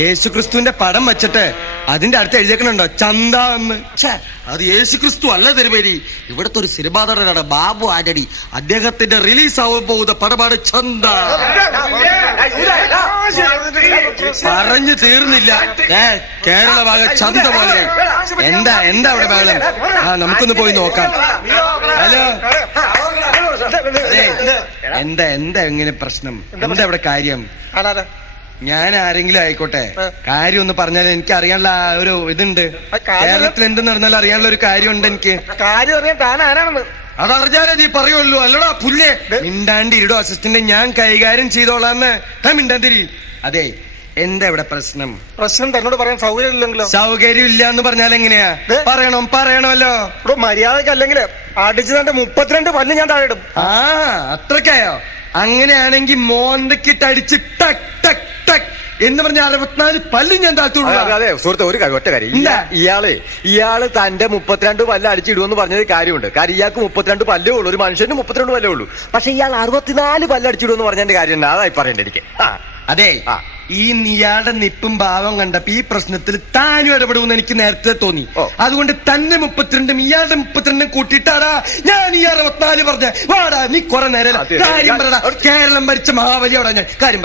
യേശുക്രിസ്തുവിന്റെ പടം വെച്ചിട്ട് അതിന്റെ അടുത്ത് എഴുതിയേക്കണുണ്ടോ ചന്ത എന്ന്? അത് യേശു ക്രിസ്തു അല്ല തിരുമേനി, ഇവിടുത്തെ ഒരു സിനിമാ നടനാണ് ബാബു ആന്റണി. അദ്ദേഹത്തിന്റെ റിലീസ് ആവാൻ പോകുന്ന പടമാണ് ചന്ത. പറഞ്ഞു തീർന്നില്ല. കേരള ഭാഗം ചന്ത പോലെ. എന്താ അവിടെ ബഹളം? നമുക്കൊന്ന് പോയി നോക്കാം. ഹലോ, എന്താ എങ്ങനെ പ്രശ്നം? എന്താ ഇവിടെ കാര്യം? ഞാൻ ആരെങ്കിലും ആയിക്കോട്ടെ, കാര്യം ഒന്ന് പറഞ്ഞാൽ എനിക്ക് അറിയാനുള്ള ഒരു ഇതുണ്ട്. കേരളത്തിൽ എന്ത് നടന്നാലും അറിയാനുള്ള ഒരു കാര്യമുണ്ട് എനിക്ക്. കാര്യം അറിയാൻ താൻ ആരാണെന്ന് അതറിഞ്ഞാലേ നീ പറയുള്ളൂ. അല്ലടാ പുല്ലേ, മിണ്ടാണ്ടിരിടോ അസിസ്റ്റന്റ്, ഞാൻ കൈകാര്യം ചെയ്തോളാന്ന്. മിണ്ടാണ്ടിരി. അതെ, എന്താ ഇവിടെ പ്രശ്നം? പ്രശ്നം തന്നോട് പറയാൻ സൗകര്യമില്ലെങ്കിലോ? സൗകര്യം ഇല്ല എന്ന് പറഞ്ഞാൽ എങ്ങനെയാ? പറയണമല്ലോ. ഇവിടെ മര്യാദക്ക് അല്ലെങ്കിൽ അടിച്ചു തന്റെ 32 പല്ല് ഞാൻ താഴെ ഇടും. അത്രക്കായോ? അങ്ങനെയാണെങ്കിൽ മോന്തക്കിട്ട് അടിച്ച് ടക് ടക് ടക് എന്ന് പറഞ്ഞ 64 പല്ലും ഞാൻ താഴ്ത്തുള്ളൂ. അതെ സുഹൃത്തെ, ഒരു ഒറ്റ കാര്യം, ഇയാള് തന്റെ 32 പല്ല് അടിച്ചിടുമെന്ന് പറഞ്ഞത് കാര്യമുണ്ട്. കാര്യം ഇയാൾക്ക് 32 പല്ലേ ഉള്ളൂ, ഒരു മനുഷ്യന് 32 പല്ലേ ഉള്ളൂ. പക്ഷെ ഇയാൾ 64 പല്ല് അടിച്ചിടുമെന്ന് പറഞ്ഞതിന്റെ കാര്യമുണ്ട്. അതായി പറയണ്ട എനിക്ക്. അതെ, ഈ ഇയാളുടെ നിപ്പും ഭാവം കണ്ടപ്പോ ഈ പ്രശ്നത്തിൽ താനും ഇടപെടുമെന്ന് എനിക്ക് നേരത്തെ തോന്നി. അതുകൊണ്ട് തന്നെ 32 ഇയാളുടെ 32 കൂട്ടിയിട്ടാടാ ഞാൻ ഈ 64 പറഞ്ഞ. വാടാ, നീ കുറെ നേരം കാര്യം പറടാ. കേരളം ഭരിച്ച മഹാബലിയോടാ ഞാൻ കാര്യം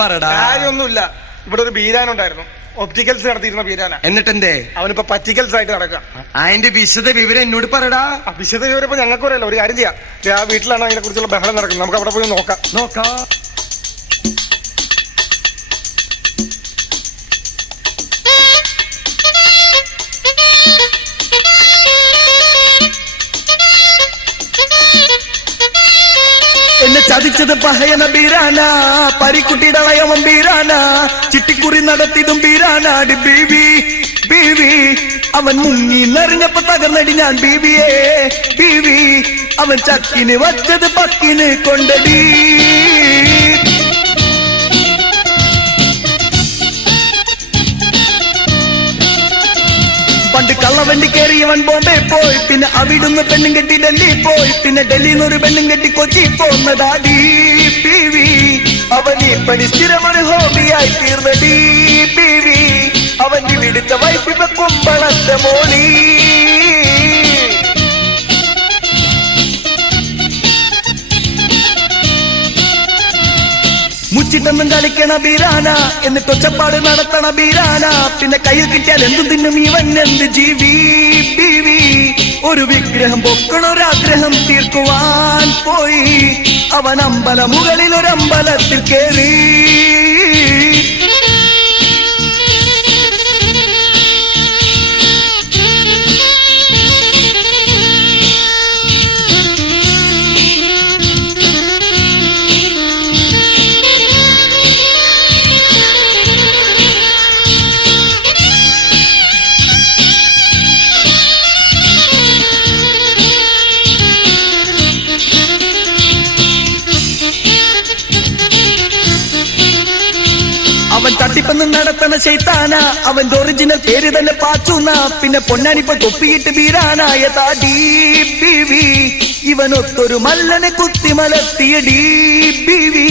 പറടാ. കാര്യമൊന്നുമില്ല. ഇവിടെ ഒരു ബീരാനുണ്ടായിരുന്നു, ഒപ്റ്റിക്കൽസ് നടത്തിയിരുന്ന ബീരാന. എന്നിട്ടെന്തേ അവനിപ്പോ പറ്റിക്കൽസ് ആയിട്ട് നടക്കാം. അതിന്റെ വിശദ വിവരം എന്നോട് പറടാ. വിശദ വിവരം ഇപ്പൊ ഞങ്ങൾക്ക് അറിയാലോ. ഒരു കാര്യം ചെയ്യാം, ആ വീട്ടിലാണ് അതിനെ കുറിച്ചുള്ള ബഹളം നടക്കുന്നത്. നമുക്ക് അവിടെ പോയി നോക്കാം. എന്നെ ചതിച്ചത് പഹയന ബീരാന, പരിക്കുട്ടിയുടെ അളയവൻ ബീരാന, ചിട്ടിക്കുറി നടത്തിയതും ബീരാനാടി ബീവി. അവൻ മുങ്ങി നിറഞ്ഞപ്പോ തകർന്നടി ഞാൻ ബീവി. അവൻ ചക്കിന് വച്ചത് പക്കിന് കൊണ്ടടി. പണ്ട് കള്ളവണ്ടി കയറിയവൻ ബോംബെ പോയി, പിന്നെ അവിടുന്ന് പെണ്ണും കെട്ടി ഡൽഹി പോയി, പിന്നെ ഡൽഹിന്ന് ഒരു പെണ്ണും കെട്ടി കൊച്ചി പോന്നതാടി ബീവി. അവനീ പണി സ്ഥിരമൊരു ഹോബിയായി തീർന്നടി ബീവി. അവന്റെ വിടുത്ത വൈപ്പിപ്പ കുമ്പളത്തെ മോളി. മുച്ചിട്ടൊന്നും കളിക്കണ ബീരാന, എന്നിട്ട് ഒച്ചപ്പാട് നടത്തണ ബീരാന. പിന്നെ കയ്യിൽ കിട്ടിയാൽ എന്തു തിന്നും ഇവൻ എന്ത് ജീവി ബീവി. ഒരു വിഗ്രഹം പൊക്കണൊരാഗ്രഹം തീർക്കുവാൻ പോയി അവൻ മുകളിൽ ഒരമ്പലത്തിൽ കേറി. അവൻ തട്ടിപ്പൊന്നും നടത്തണ ശൈത്താന, അവന്റെ ഒറിജിനൽ പേര് തന്നെ പാച്ചൂന്ന. പിന്നെ പൊന്നാനിപ്പോ തൊപ്പിയിട്ട് ബീരാനായ താടി ബീവി. ഇവനൊത്തൊരു മല്ലനെ കുത്തി മലർത്തിയ ഡി ബീവി.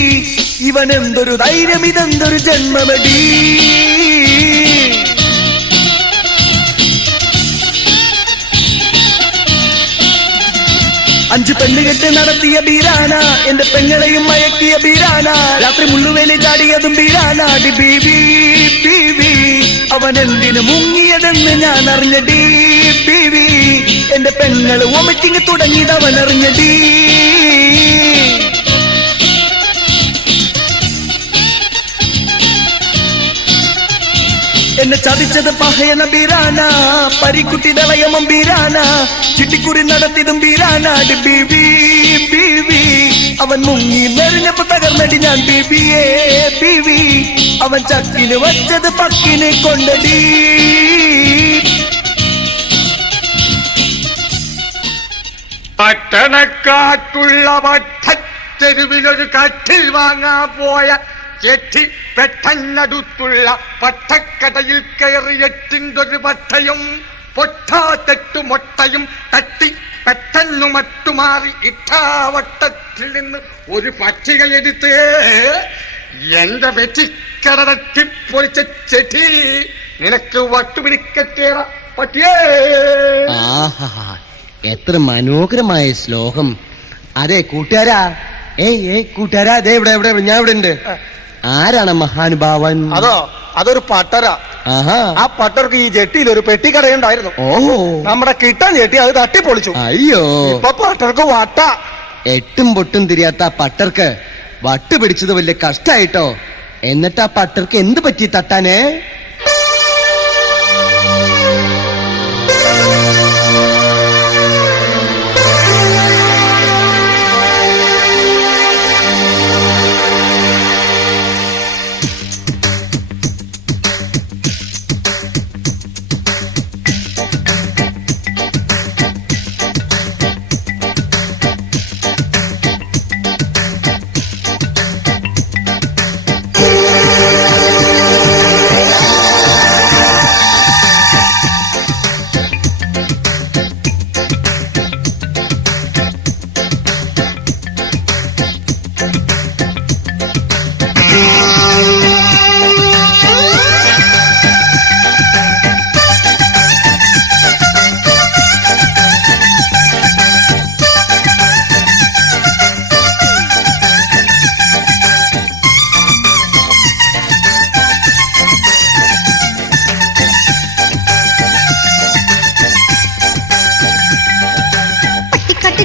ഇവൻ എന്തൊരു ധൈര്യം, ഇതെന്തൊരു ജന്മമടി. 5 പെണ്ണുകെട്ട് നടത്തിയ ബീരാന, എന്റെ പെങ്ങളെയും മയക്കിയ ബീരാന. രാത്രി മുള്ളുവേലി ചാടിയതും ബീരാനാടി ബീവി. അവൻ എന്തിനു മുങ്ങിയതെന്ന് ഞാൻ അറിഞ്ഞടി ബീവി. എന്റെ പെങ്ങള് വൊമിറ്റിങ് തുടങ്ങിയതവൻ അറിഞ്ഞടി. എന്നെ ചതിച്ചത് പഹയന ബീരാന, പരിക്കുട്ടിയുടെ അളയവൻ ബീരാന, ചിട്ടിക്കുറി നടത്തിയതും ബീരാനാടി ബീവി. അവൻ മുങ്ങി നിറഞ്ഞപ്പോ തകർന്നടി ഞാൻ ബീവി. അവൻ ചക്കിന് വച്ചത് പക്കിന് കൊണ്ടടി. പട്ടണക്കാട്ടുള്ള വട്ടത്തെരുവിലൊരു കട്ടിൽ വാങ്ങാൻ പോയ ചെട്ടി പെട്ടെന്നടുത്തുള്ള പട്ടക്കടയിൽ കയറിയെട്ടിന്തൊരു പട്ടയും പൊട്ടാത്തെട്ടു മൊട്ടയും തട്ടി പെട്ടെന്നു മട്ടുമാറി ഇട്ടാവട്ടത്തിൽ നിന്ന് ഒരു പട്ടികയെടുത്ത് എന്റെ വെറ്റിക്കടത്തി പൊളിച്ച ചെട്ടി നിനക്ക് വട്ടുപിടിക്കച്ചേറ പറ്റിയേ. ആഹാ, എത്ര മനോഹരമായ ശ്ലോകം. അതെ കൂട്ടുകാരാ, ഏയ് കൂട്ടുകാരാ, അതെ ഇവിടെ ഇവിടെ ഞാൻ ഇവിടെ ഉണ്ട്. ആരാണ് മഹാനുഭാവൻ? അതോ, അതൊരു പട്ടര. ആഹാ, ആ പട്ടർക്ക് ഈ ജെട്ടിയിൽ ഒരു പെട്ടിക്കടയുണ്ടായിരുന്നു. ഓഹോ, നമ്മുടെ കിട്ടാൻ ജെട്ടി അത് തട്ടിപ്പൊളിച്ചു. അയ്യോ, ഇപ്പൊ പട്ടർക്ക് വട്ട. എട്ടും പൊട്ടും തിരിയാത്ത ആ പട്ടർക്ക് വട്ട് പിടിച്ചത് വലിയ കഷ്ടായിട്ടോ. എന്നിട്ട് ആ പട്ടർക്ക് എന്ത് പറ്റി തട്ടാനേ?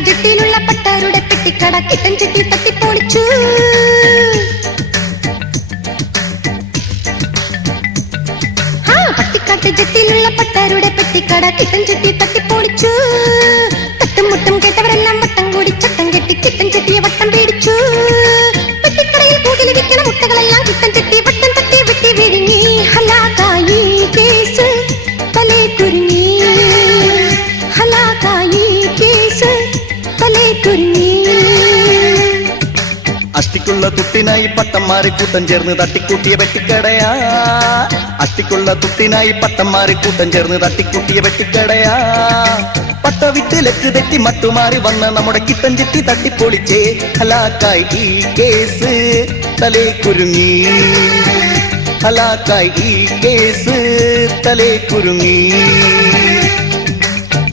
ജെട്ടിയിലുള്ള പട്ടാരുടെ പെട്ടിക്കട കിട്ടൻ ചെട്ടി തട്ടിപ്പൊളിച്ചു. പട്ടിക്കാട്ട് ജെട്ടിയിലുള്ള പട്ടാരുടെ പെട്ടിക്കട കിട്ടൻ ചെട്ടി തട്ടിപ്പൊളിച്ചു. തട്ടും മുട്ടും കേട്ടവരെല്ലാം വട്ടം കൂടി ചട്ടം കെട്ടി കിട്ടൻ ചെട്ടിയെ വട്ടം പേടിച്ചു. പെട്ടിക്കടയിൽ കൂകിലിരിക്കണ മുട്ടകളെല്ലാം കിട്ടൻ ചെട്ടി വട്ടം തട്ടി വെട്ടി വിഴുങ്ങി. ഹലാകായി കേസ് തലേ കുരുങ്ങി. ഹലാകായി കേസ് തലേ കുരുങ്ങി. അഷ്ടിക്കുള്ള തുട്ടിനായി പട്ടന്മാരെ കൂട്ടം ചേർന്ന് തട്ടിക്കൂട്ടിയ വെട്ടിക്കടയാ. അഷ്ടിക്കുള്ള തുട്ടിനായി പട്ടന്മാരെ കൂട്ടം ചേർന്ന് തട്ടിക്കൂട്ടിയ വെട്ടിക്കടയാ. പട്ട വിട്ട് ലക്ക് തെറ്റി മട്ടുമാറി വന്ന നമ്മുടെ കിട്ടൻ ചെട്ടി തട്ടിപ്പൊളിച്ചേ. ഹലാക്കായി ഈ കേസ് തലേ കുരുങ്ങി. ഹലാക്കായി ഈ കേസ് തലേ കുരുങ്ങി.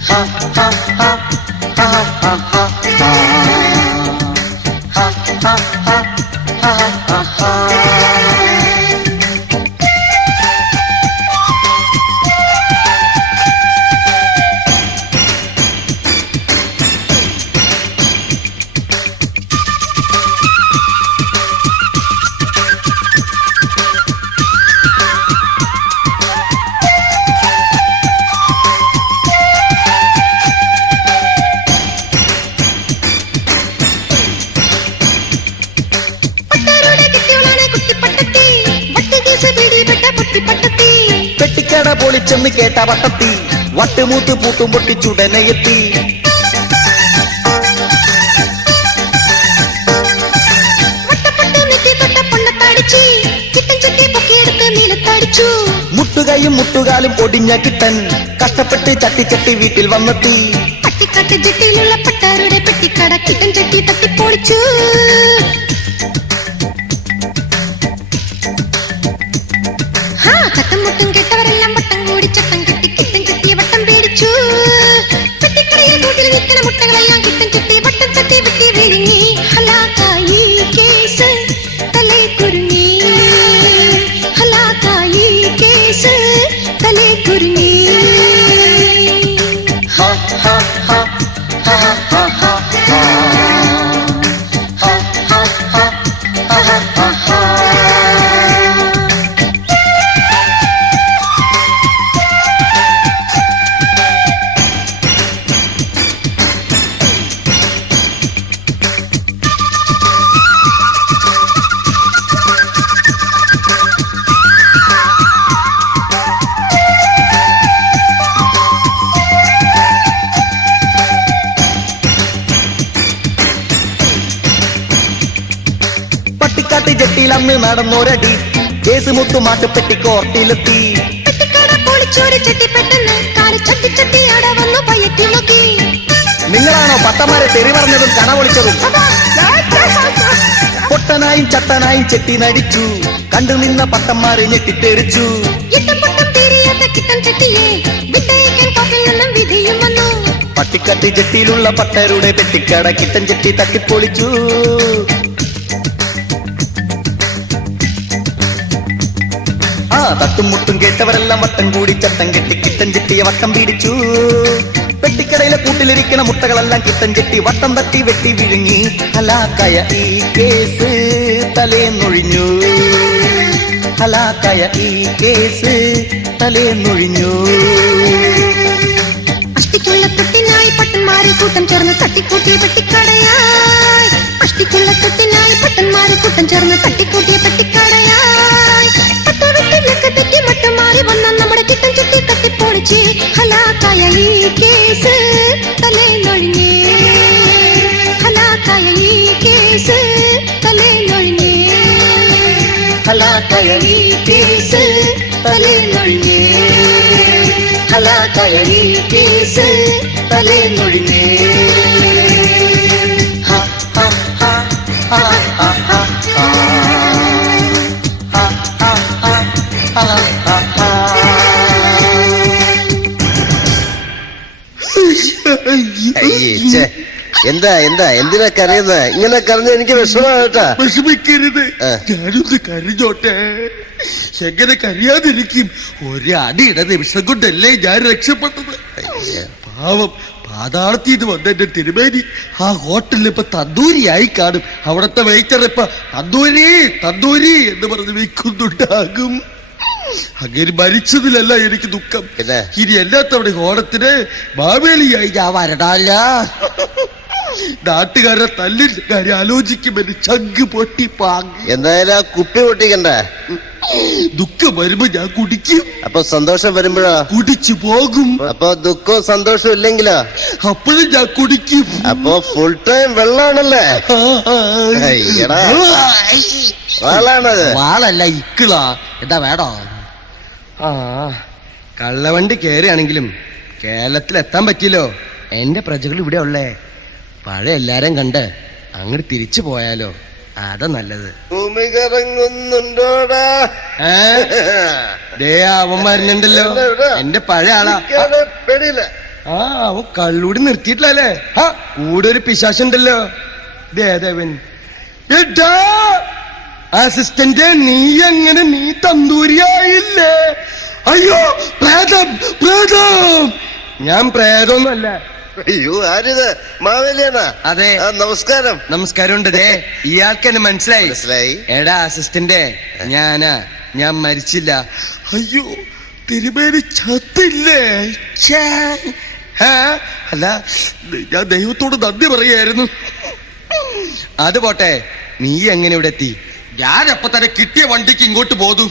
ഹ ഹ ഹ ഹ ഹ ഹ ഹ. പെട്ടിക്കട പൊളിച്ചെന്ന് കേട്ട വട്ടത്തി വട്ടുമൂത്ത് പൂട്ടും പൊട്ടിച്ചുടനെയെത്തി. മുട്ടുകയും മുട്ടുകാലും ഒടിഞ്ഞ കിട്ടൻ കഷ്ടപ്പെട്ട് ചട്ടിച്ചട്ടി വീട്ടിൽ വന്നെത്തി. പട്ടിക്കാട്ട് ജെട്ടിയിലുള്ള പട്ടാരുടെ പെട്ടിക്കട കിട്ടൻ ചട്ടി തട്ടിപ്പൊളിച്ചു. ചട്ടം മുട്ടും കേട്ടവരെല്ലാം വട്ടം കൂടി ചട്ടം കെട്ടി കിട്ടൻ ചെട്ടിയെ വട്ടം പേടിച്ചു. പെട്ടിക്കടയിൽ കൂട്ടിൽ നിൽക്കണ മുട്ടകളെല്ലാം കിട്ടൻ ചെട്ടി വട്ടം തട്ടി വെട്ടി വിഴുങ്ങി. ഹലാക്കായി കേസ് തലേ കുരുങ്ങി. ഹലാക്കായി കേസ് തലേ കുരുങ്ങി. ഹ ഹ ഹ ഹ ഹ ഹ ഹ. പട്ടിക്കാട്ട് ജെട്ടിയിൽ അന്ന് നടന്നൊരടി കേസ് മുട്ടുമാട്ടുപെട്ടി കോർട്ടിലെത്തി. പെട്ടിക്കട പൊളിച്ചൊരു ചെട്ടി പെട്ടെന്ന് കാല് ചട്ടി ചട്ടിയാട വന്നു പയറ്റി നോക്കി. നിങ്ങളാണോ പട്ടന്മാരെ തെറി പറഞ്ഞതും കണ പൊളിച്ചതും? പൊട്ടനായും ചട്ടനായും ചെട്ടി നടിച്ചു. കണ്ടു നിന്ന പട്ടന്മാരെ ഞെട്ടിത്തെറിച്ചു. എട്ടും പൊട്ടും തീരെ കിട്ടൻ ചട്ടിയെ വിട്ടയക്കാൻ കാപ്പിൽ നിന്നും വിധിയും വന്നു. പട്ടിക്കാട്ടി ജെട്ടിയിലുള്ള പട്ടരുടെ പെട്ടിക്കട കിട്ടൻ ചെട്ടി തട്ടിപ്പൊളിച്ചു. തട്ടും മുട്ടും കേട്ടവരെല്ലാം വട്ടം കൂടി ചട്ടം കെട്ടി കിട്ടൻ ചെട്ടിയെ വട്ടം പിടിച്ചു. പെട്ടിക്കടയിലെ കൂട്ടിലിരിക്കണ മുട്ടകളെല്ലാം കിട്ടൻ ചെട്ടി വട്ടം തട്ടി വെട്ടി വിഴുങ്ങി. ഹലാക്കായ ഈ കേസ് തലേന്നൊഴിഞ്ഞു. ഹലാക്കായ ഈ കേസ് തലേന്നൊഴിഞ്ഞു. അഷ്ടിക്കുള്ള തൊട്ടിനായി പട്ടന്മാരെ കൂട്ടം ചേർന്ന് തട്ടിക്കൂട്ടിയ പെട്ടിക്കടയായി. അഷ്ടിക്കുള്ള തൊട്ടിനായി പട്ടന്മാരെ കൂട്ടം ചേർന്ന് തട്ടിക്കൂട്ടിയ പെട്ടിക്കടയായി. തെറ്റി മട്ടം മാറി വന്ന നമ്മുടെ കിട്ടൻ ചട്ടി തട്ടിപ്പൊളിച്ച്. ഹലാക്കായ ഈ കേസ് തലേന്നൊഴിഞ്ഞേ. ഹലാക്കായ ഈ കേസ് തലേന്നൊഴിഞ്ഞേ. ഹലാക്കായ ഈ കേസ് തലേന്നൊഴിഞ്ഞേ. ഹലാക്കായ ഈ കേസ് തലേന്നൊഴിഞ്ഞേ. ഹ ഹ ഹ ഹ ഹ ഹ ഹ. എന്താ എന്തിനാ കരയുന്നത്? ഇങ്ങനെ കരഞ്ഞ എനിക്ക് വിഷമാട്ടാ. വിഷമിക്കരുത്, ഞാനൊന്ന് കരഞ്ഞോട്ടെ. എങ്ങനെ കരയാതിരിക്കും? ഒരടിയുടെ നിമിഷം കൊണ്ടല്ലേ ഞാൻ രക്ഷപ്പെട്ടത്. പാവം പാതാളത്തിന്ന് വന്ന എന്റെ തിരുമേനി ആ ഹോട്ടലിൽ ഇപ്പൊ തന്തൂരിയായി കാണും. അവിടത്തെ വെയിറ്റർ ഇപ്പൊ തന്തൂരി എന്ന് പറഞ്ഞ് വിൽക്കുന്നുണ്ടാകും. അങ്ങനെ മരിച്ചതിലല്ല എനിക്ക് ദുഃഖം. ഇനി എല്ലാത്തവണ ഓണത്തിന് മാവേലിയായി ഞാൻ വരടാല്ല. നാട്ടുകാരെ തല്ലിൽ കാര്യം ആലോചിക്കുമെന്ന് ചങ്ക് പൊട്ടി പാങ്ങി. എന്തായാലും ആ കുപ്പി പൊട്ടിക്കണ്ട. ദുഃഖം വരുമ്പോ ഞാൻ കുടിക്കും. അപ്പൊ സന്തോഷം വരുമ്പോഴോ? കുടിച്ചു പോകും. അപ്പൊ ദുഃഖവും സന്തോഷവും ഇല്ലെങ്കിലോ? അപ്പോഴും ഞാൻ കുടിക്കും. അപ്പൊ ഫുൾ ടൈം വെള്ളാണല്ലേ? വാളാണത്. വാളല്ല, ഇക്കിളാ. എന്താ വേടോ? കള്ളവണ്ടി കയറിയാണെങ്കിലും കേരളത്തിൽ എത്താൻ പറ്റിയല്ലോ. എന്റെ പ്രജകൾ ഇവിടെ ഉള്ളേ. പഴയ എല്ലാരും കണ്ട് അങ്ങോട്ട് തിരിച്ചു പോയാലോ? അതാ നല്ലത്. ഭൂമി കറങ്ങുന്നുണ്ടോടാ? അവൻ വരുന്നുണ്ടല്ലോ, എന്റെ പഴയ ആളാ. അവൻ കള്ളൂടി നിർത്തിയിട്ടില്ലല്ലേ? കൂടെ ഒരു പിശാശുണ്ടല്ലോ. ദേവൻ അസിസ്റ്റന്റ്, നീ എങ്ങനെ നീ തന്തൂരിയായില്ലേ? അയ്യോ, പ്രേതം പ്രേതം. ഞാൻ പ്രേതമൊന്നുമല്ല. അയ്യോ, ആരിത്? മാവേലിയാണോ? അതെ. നമസ്കാരം. നമസ്കാരം. ഇയാൾക്ക് എന്നെ മനസ്സിലായി. എടാ അസിസ്റ്റന്റ്, ഞാൻ മരിച്ചില്ല. അയ്യോ, തിരുമേനി ചത്തില്ലേ? അല്ല, ഞാൻ ദൈവത്തോട് നന്ദി പറയായിരുന്നു. അത് പോട്ടെ, നീ എങ്ങനെ ഇവിടെ എത്തി? ഞാനപ്പൊ തന്നെ കിട്ടിയ വണ്ടിക്ക് ഇങ്ങോട്ട് പോന്നു.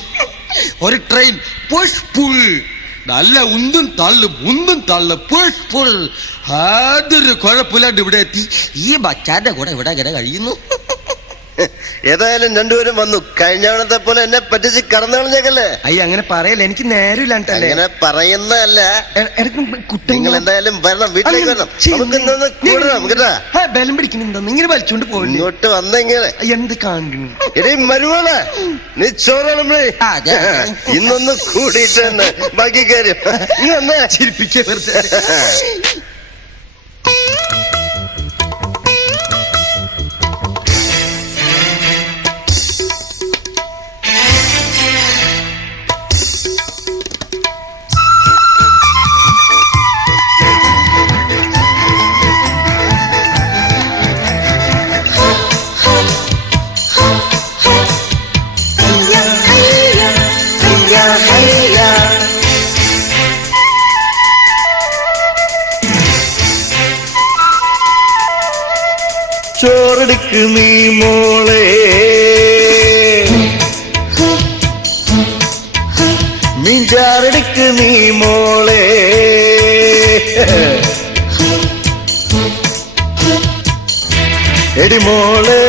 ഒരു ട്രെയിൻ പുഷ് പുൾ, നല്ല ഉന്തും തള്ളു പുഷ് പുൾ. അതൊരു കുഴപ്പമില്ലാണ്ട് ഇവിടെ എത്തി. ഈ ബച്ചാന്റെ കൂടെ ഇവിടെ ഇങ്ങനെ കഴിയുന്നു. ഏതായാലും രണ്ടുപേരും വന്നു. കഴിഞ്ഞവണത്തെ പോലെ എന്നെ പറ്റിച്ച് കടന്നു കളഞ്ഞേക്കല്ലേ? അയ്യ, അങ്ങനെ പറയല്ലേ, എനിക്ക് നേരില്ലാണ്ടല്ലേ. അങ്ങനെ പറയുന്നതല്ല. കുട്ടികൾ എന്തായാലും വരണം, വീട്ടിലേക്ക് വരണം. കൂടണം കേട്ടാ. ബലം പിടിക്കുന്നുണ്ടോ? ഇങ്ങനെ വലിച്ചോണ്ട് പോകുന്നു. ഇങ്ങോട്ട് വന്നെങ്ങനെ എന്ത് കാണുന്നു? എടീ മരുമോളെ, നീ ചോറണേ. ഇന്നൊന്ന് കൂടിയിട്ട് തന്നെ ബാക്കി കാര്യം. ഇങ്ങനെ ചിരിപ്പിക്കേ. ചോറെടുക്ക് നീ മോളെ, മീൻചാറെടുക്ക് നീ മോളെ. എടി മോളെ,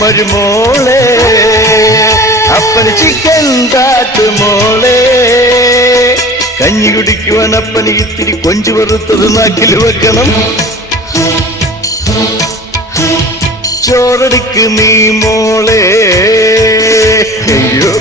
മരുമോളെ, അപ്പന് ചിക്കൻ കാട്ട് മോളെ. കഞ്ഞി കുടിക്കുവാൻ അപ്പന് ഇത്തിരി കൊഞ്ചു വറുത്തത് നാക്കിൽ വെക്കണം. ചോറെടുക്ക് നീ മോളെ. അയ്യോ,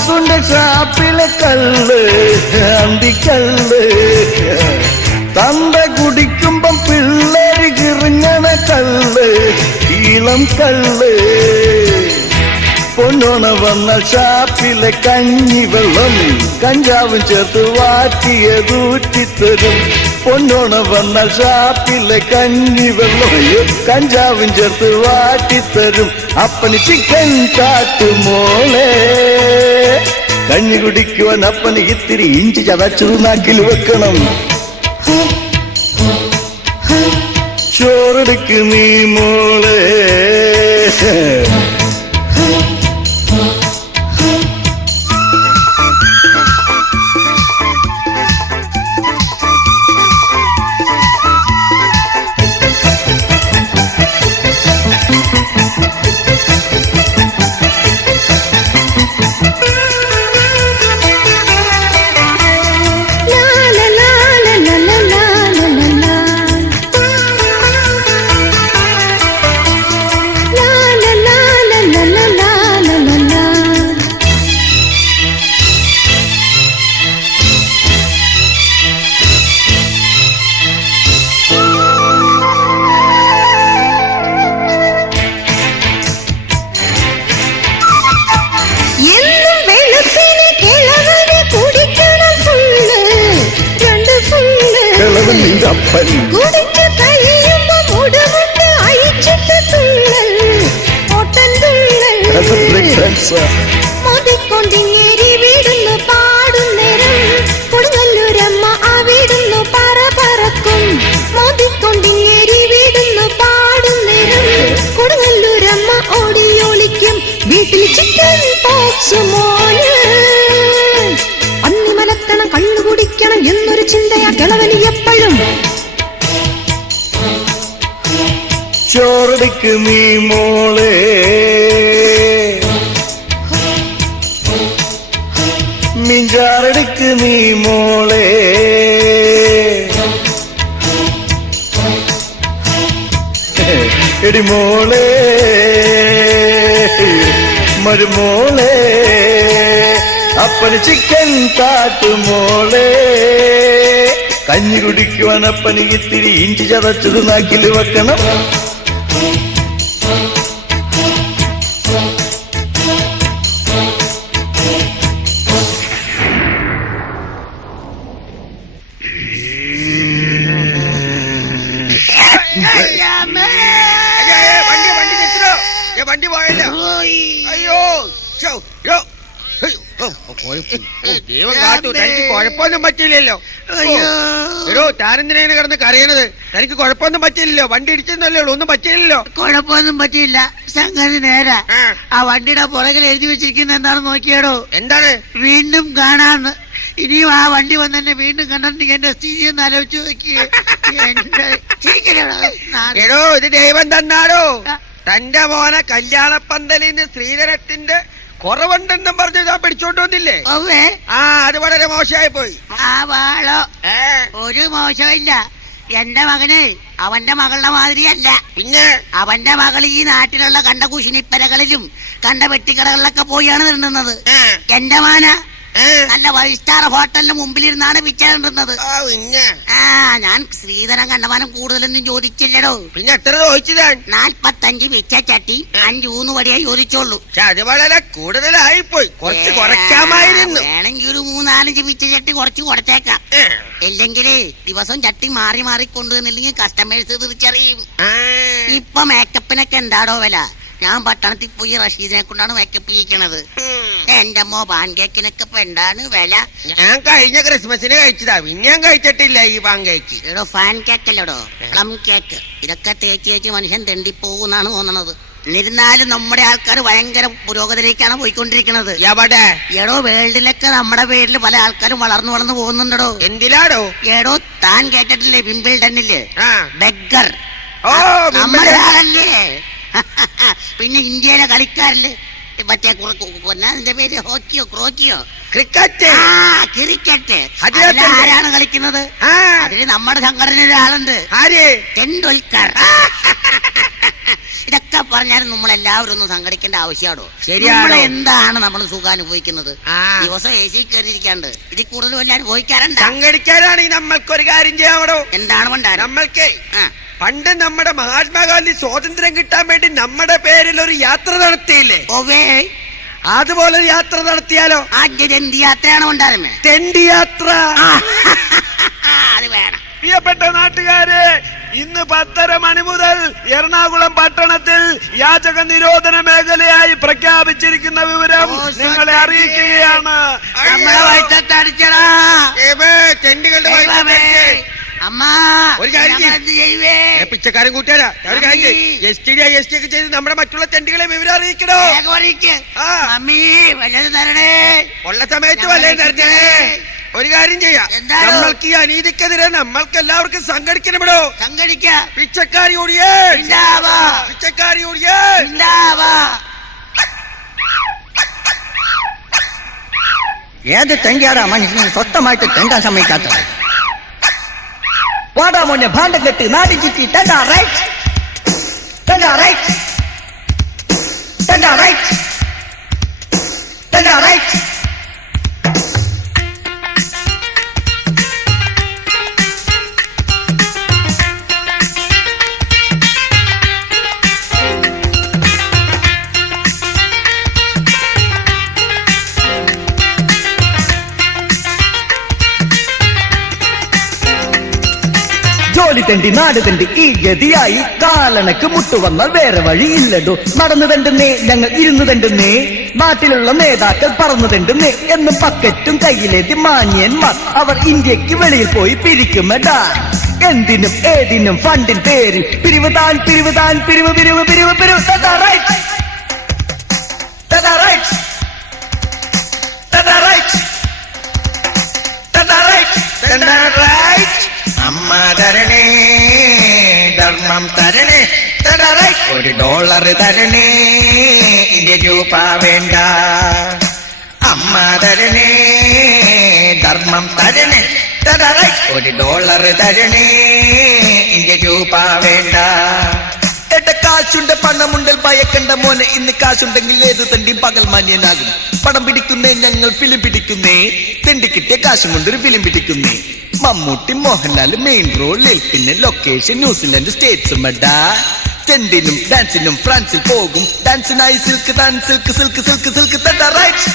വാസുന്റെ ഷാപ്പിലെ കള്ള് അന്തിക്കള്ള് തന്ത കുടിക്കുമ്പം പിള്ളേര് കിറിഞ്ഞണ കള്ള് ഈളം കള്ള് പൊന്നോണ വന്ന ഷാപ്പിലെ കഞ്ഞിവെള്ളം കഞ്ചാവും ചേർത്ത് വാറ്റിയതൂറ്റിത്തരും പൊന്നോണ വന്ന ഷാപ്പിലെ കഞ്ഞിവെള്ളം കഞ്ചാവും ചേർത്ത് വാറ്റിത്തരും അപ്പന് ചിക്കൻ കാട്ടുമോളെ കഞ്ഞി കുടിക്കുവാൻ അപ്പന് ഇത്തിരി ഇഞ്ചി ചതച്ചു നാക്കിൽ വെക്കണം ചോറെടുക്ക് നീ മോളെ അപ്പൻ കുടിച്ചു കഴിയുമ്പോ മുടമുണ്ട് അയച്ചിട്ട് തുള്ളൽ ഓട്ടൻ തുള്ളൽ മോദിക്കൊണ്ടിങ്ങേരി വീടുന്നു പാടുന്നേരം കൊടുങ്ങല്ലൂരമ്മ ആ വീടുന്നു പറ പറക്കും മോദിക്കൊണ്ടിങ്ങേരി വീടുന്നു പാടുന്നേരം കൊടുങ്ങല്ലൂരമ്മ ഓടിയൊളിക്കും വീട്ടിൽ ചിക്കൻ പോക്സ് മോന് അന്നിമലക്കണം കണ്ണു കുടിക്കണം എന്നൊരു ചിന്തയാ കിളവന് എപ്പോഴും ചോറെടുക്ക് നീ മോളെ മിഞ്ചാറെടുക്ക് നീ മോളെ എടി മോളെ മരുമോളെ അപ്പന് ചിക്കൻ കാട്ടുമോളെ കഞ്ഞി കുടിക്കുവാൻ അപ്പന് ഇത്തിരി ഇഞ്ചി ചതച്ചത് നാക്കിൽ വെക്കണം വണ്ടി പോയല്ലോ അയ്യോ ദൈവം കാത്തു തനിക്ക് കുഴപ്പമൊന്നും പറ്റില്ലല്ലോ എടോ താനെന്തിനാണ് കിടന്ന് കരയണത് തനിക്ക് കുഴപ്പമൊന്നും പറ്റില്ലല്ലോ വണ്ടി ഇടിച്ചെന്നല്ലേ ഉള്ളൂ ഒന്നും പറ്റില്ലല്ലോ കുഴപ്പമൊന്നും പറ്റിയില്ല സംഗതി നേരാ ആ വണ്ടിയുടെ പുറകിൽ എഴുതി വെച്ചിരിക്കുന്ന എന്താണെന്ന് നോക്കിയാടോ എന്താണ് വീണ്ടും കാണാന്ന് ഇനിയും ആ വണ്ടി വന്ന് എന്നെ വീണ്ടും കണ്ടിട്ടുണ്ടെങ്കിൽ എന്റെ സ്ഥിതി ഒന്ന് ആലോചിച്ച് നോക്കിയേ എടോ ഇത് ദൈവം തന്നാടോ തന്റെ മോനെ കല്യാണപ്പന്തലിന്ന് ശ്രീധരത്തിന്റെ കുറവുണ്ടെന്നും പറഞ്ഞ് ഞാൻ പിടിച്ചോണ്ട് വന്നില്ലേ അത് വളരെ മോശമായി പോയി ആ വാളോ ഒരു മോശമില്ല എന്റെ മകന് അവന്റെ മകളുടെ മാതിരിയല്ല പിന്നെ അവന്റെ മകൾ ഈ നാട്ടിലുള്ള കണ്ട കുശിനിപ്പരകളിലും കണ്ട വെട്ടിക്കടകളിലൊക്കെ പോയാണ് തിന്നുന്നത് എന്റെ മാന നല്ല 5 സ്റ്റാർ ഹോട്ടലിന് മുമ്പിലിരുന്നാണ് പിച്ച കണ്ടുന്നത് ഞാൻ ശ്രീധരൻ കണ്ടമാനം കൂടുതലൊന്നും ചോദിച്ചില്ലടോ പിന്നെ എത്ര ചോദിച്ചതാ 45 പിച്ചച്ചട്ടി 5 ഊന്ന് വടിയായി ചോദിച്ചോളൂ അത് വളരെ കൂടുതലായിപ്പോയി കുറച്ച് കുറയ്ക്കാമായിരുന്നു വേണമെങ്കിൽ ഒരു 3-4 പിച്ചച്ചട്ടി കുറച്ച് കുറച്ചേക്കാം ഇല്ലെങ്കില് ദിവസം ചട്ടി മാറി മാറി കൊണ്ടുവന്നില്ലെങ്കിൽ കസ്റ്റമേഴ്സ് തിരിച്ചറിയും ഇപ്പൊ മേക്കപ്പിനൊക്കെ എന്താടോ വില ഞാൻ പട്ടണത്തിൽ പോയി റഷീദിനെ കൊണ്ടാണ് മേക്കപ്പ് ചെയ്യിക്കണത് എന്റെ അമ്മോ പാൻ കേക്കിനൊക്കെ ഇപ്പൊ എന്താണ് വില ഞാൻ കഴിഞ്ഞ ക്രിസ്മസിന് കഴിച്ചതാ പിന്നെ ഞാൻ കഴിച്ചിട്ടില്ല ഈ പാൻ കേക്ക് എടോ ഫാൻ കേക്കല്ലോടോ പ്ലം കേക്ക് ഇതൊക്കെ തേച്ച് മനുഷ്യൻ തെണ്ടിപ്പോകുന്നാണ് തോന്നണത് എന്നിരുന്നാലും നമ്മുടെ ആൾക്കാർ ഭയങ്കര പുരോഗതിയിലേക്കാണ് പോയിക്കൊണ്ടിരിക്കുന്നത് എവിടെ എടോ വേൾഡിലൊക്കെ നമ്മുടെ പേരിൽ പല ആൾക്കാരും വളർന്നു പോകുന്നുണ്ടോ എന്തിലാടോ എടോ താൻ കേട്ടിട്ടില്ലേ വിംബിൾഡണില്ലേ ബെഗർ ഓ നമ്മുടെ ആളല്ലേ പിന്നെ ഇന്ത്യയിലെ കളിക്കാരില് മറ്റേ അതിന്റെ പേര് ഹോക്കിയോ ക്രോക്കിയോ ക്രിക്കറ്റ് ക്രിക്കറ്റ് ആരാണ് കളിക്കുന്നത് അതിന് നമ്മുടെ സംഘടനയിലെ ആളുണ്ട് ആര് ടെണ്ടുൽക്കർ ഇതൊക്കെ പറഞ്ഞാലും നമ്മളെല്ലാവരും ഒന്നും സംഘടിക്കേണ്ട ആവശ്യമാണോ? ശരിയാണോ? എന്താണ് നമ്മൾ സുഖം അനുഭവിക്കുന്നത്? ദിവസം എ സി കയറിയിരിക്കാണ്ട് ഇതിൽ കൂടുതൽ വല്ല അനുഭവിക്കാറുണ്ട്. സംഘടിക്കാനാണ് നമ്മൾക്കൊരു കാര്യം ചെയ്യാമോ? എന്താണ് കൊണ്ടാണ് നമ്മൾക്ക് പണ്ട് നമ്മുടെ മഹാത്മാഗാന്ധി സ്വാതന്ത്ര്യം കിട്ടാൻ വേണ്ടി നമ്മുടെ പേരിൽ ഒരു യാത്ര നടത്തിയില്ലേ? ഓവേ അതുപോലെ ഒരു യാത്ര നടത്തിയാലോ? എന്ത് യാത്രയാണ് കൊണ്ടാലും തെണ്ടി യാത്ര. അത് വേണം. പ്രിയപ്പെട്ട നാട്ടുകാരെ, ഇന്ന് 10:30 മണി മുതൽ എറണാകുളം പട്ടണത്തിൽ യാചക നിരോധന മേഖലയായി പ്രഖ്യാപിച്ചിരിക്കുന്ന വിവരം നിങ്ങളെ അറിയിക്കുകയാണ്. നമ്മളെ വയറ്റത്തടിച്ചടാ ഒരു കാര്യം പിച്ചക്കാരൻ കൂട്ടുകാരാ, ഒരു കാര്യം STD ഒക്കെ ചെയ്ത് നമ്മുടെ മറ്റുള്ള തെണ്ടികളെ വിവരം അറിയിക്കണോ? തരണേ, ഉള്ള സമയത്ത് വല്ലതും തരണേ. ഒരു കാര്യം ചെയ്യാം, നമ്മൾക്ക് ഈ അനീതിക്കെതിരെ നമ്മൾക്ക് എല്ലാവർക്കും സംഘടിക്കണമിടോ. സംഘടിക്കാം. പിച്ചക്കാരി ഓടിയേ, പിച്ചക്കാരി ഓടിയേ. ഏത് തെണ്ടിയാടാ മനുഷ്യന് സ്വന്തമായിട്ട് തെണ്ടാൻ സമ്മതിക്കാത്തത്? വാടാ മോനെ, ഭാണ്ഡം കെട്ട് നാടി ചുറ്റി തെണ്ടാ റൈറ്റ്, തെണ്ടാ റൈറ്റ്, തെണ്ടാ റൈറ്റ്, തെണ്ടാ റൈറ്റ്. ജോലി തെണ്ടി നാട് തെണ്ടി ഈ ഗതിയായി കാലണക്ക് മുട്ടുവന്നാൽ വേറെ വഴിയില്ലടോ. നടന്നു തെണ്ടുന്നേ ഞങ്ങൾ ഇരുന്നു തെണ്ടുന്നേ, നാട്ടിലുള്ള നേതാക്കൾ പറന്നു തെണ്ടുന്നേ എന്നും പക്കറ്റും കയ്യിലേറ്റി മാന്യന്മാർ അവർ ഇന്ത്യക്ക് വെളിയിൽ പോയി പിരിക്കുമെടാ. എന്തിനും ഏതിനും ഫണ്ടിൻ പേര് പിരിവ് താൻ പിരിവ് താൻ പിരിവ് പിരിവ് പിരിവ് പിരിവ്. That's right. That's right. That's right. That's right. That's right. അമ്മ തരണേ, ധർമ്മം തരണേ, $1 തരണേ, രൂപ വേണ്ട. അമ്മ തരണേ, ധർമ്മം തരണേ, $1 തരണേ, രൂപ വേണ്ട. കാശുണ്ട് പണമുണ്ടൽ ഭയക്കണ്ട മോനെ, ഇന്ന് കാശുണ്ടെങ്കിൽ ഏത് തണ്ടിയും പകൽ മാന്യനാകും. പടം പിടിക്കുന്നേ ഞങ്ങൾ ഫിലിം പിടിക്കുന്നേ, തെണ്ടി കിട്ടിയ കാശും കൊണ്ടൊരു ഫിലിം പിടിക്കുന്നേ. മമ്മൂട്ടി മോഹൻലാൽ മെയിൻ റോളിൽ, പിന്നെ ലൊക്കേഷൻ ന്യൂസിലൻഡ് സ്റ്റേറ്റ്സും എടാ. ചെണ്ടിനും ഡാൻസിനും ഫ്രാൻസിൽ പോകും, ഡാൻസിനായി സിൽക്ക് താൻ സിൽക്ക് സിൽക്ക് സിൽക്ക് സിൽക്ക്. തടാ റൈറ്റ്,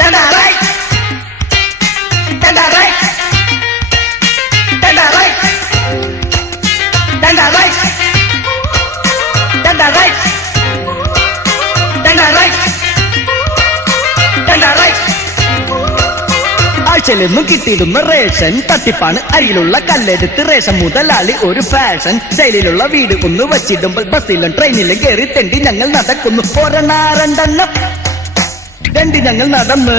തടാ റൈറ്റ്, തടാ റൈറ്റ്, തടാ റൈറ്റ്, തടാ റൈറ്റ്, തടാ റൈറ്റ്, തടാ റൈറ്റ്, തടാ റൈറ്റ്. ആഴ്ചയിലൊന്നും കിട്ടിയിടുന്ന റേഷൻ തട്ടിപ്പാണ്. അരിയിലുള്ള കല്ലെടുത്ത് റേഷൻ മുതലാളി ഒരു ഫാഷൻ. ശൈലിയിലുള്ള വീട് ഒന്ന് വച്ചിടുമ്പോൾ ബസ്സിലും ട്രെയിനിലും കയറി തെണ്ടി ഞങ്ങൾ നടക്കുന്നു. 1 2 ഞങ്ങൾ നടന്ന്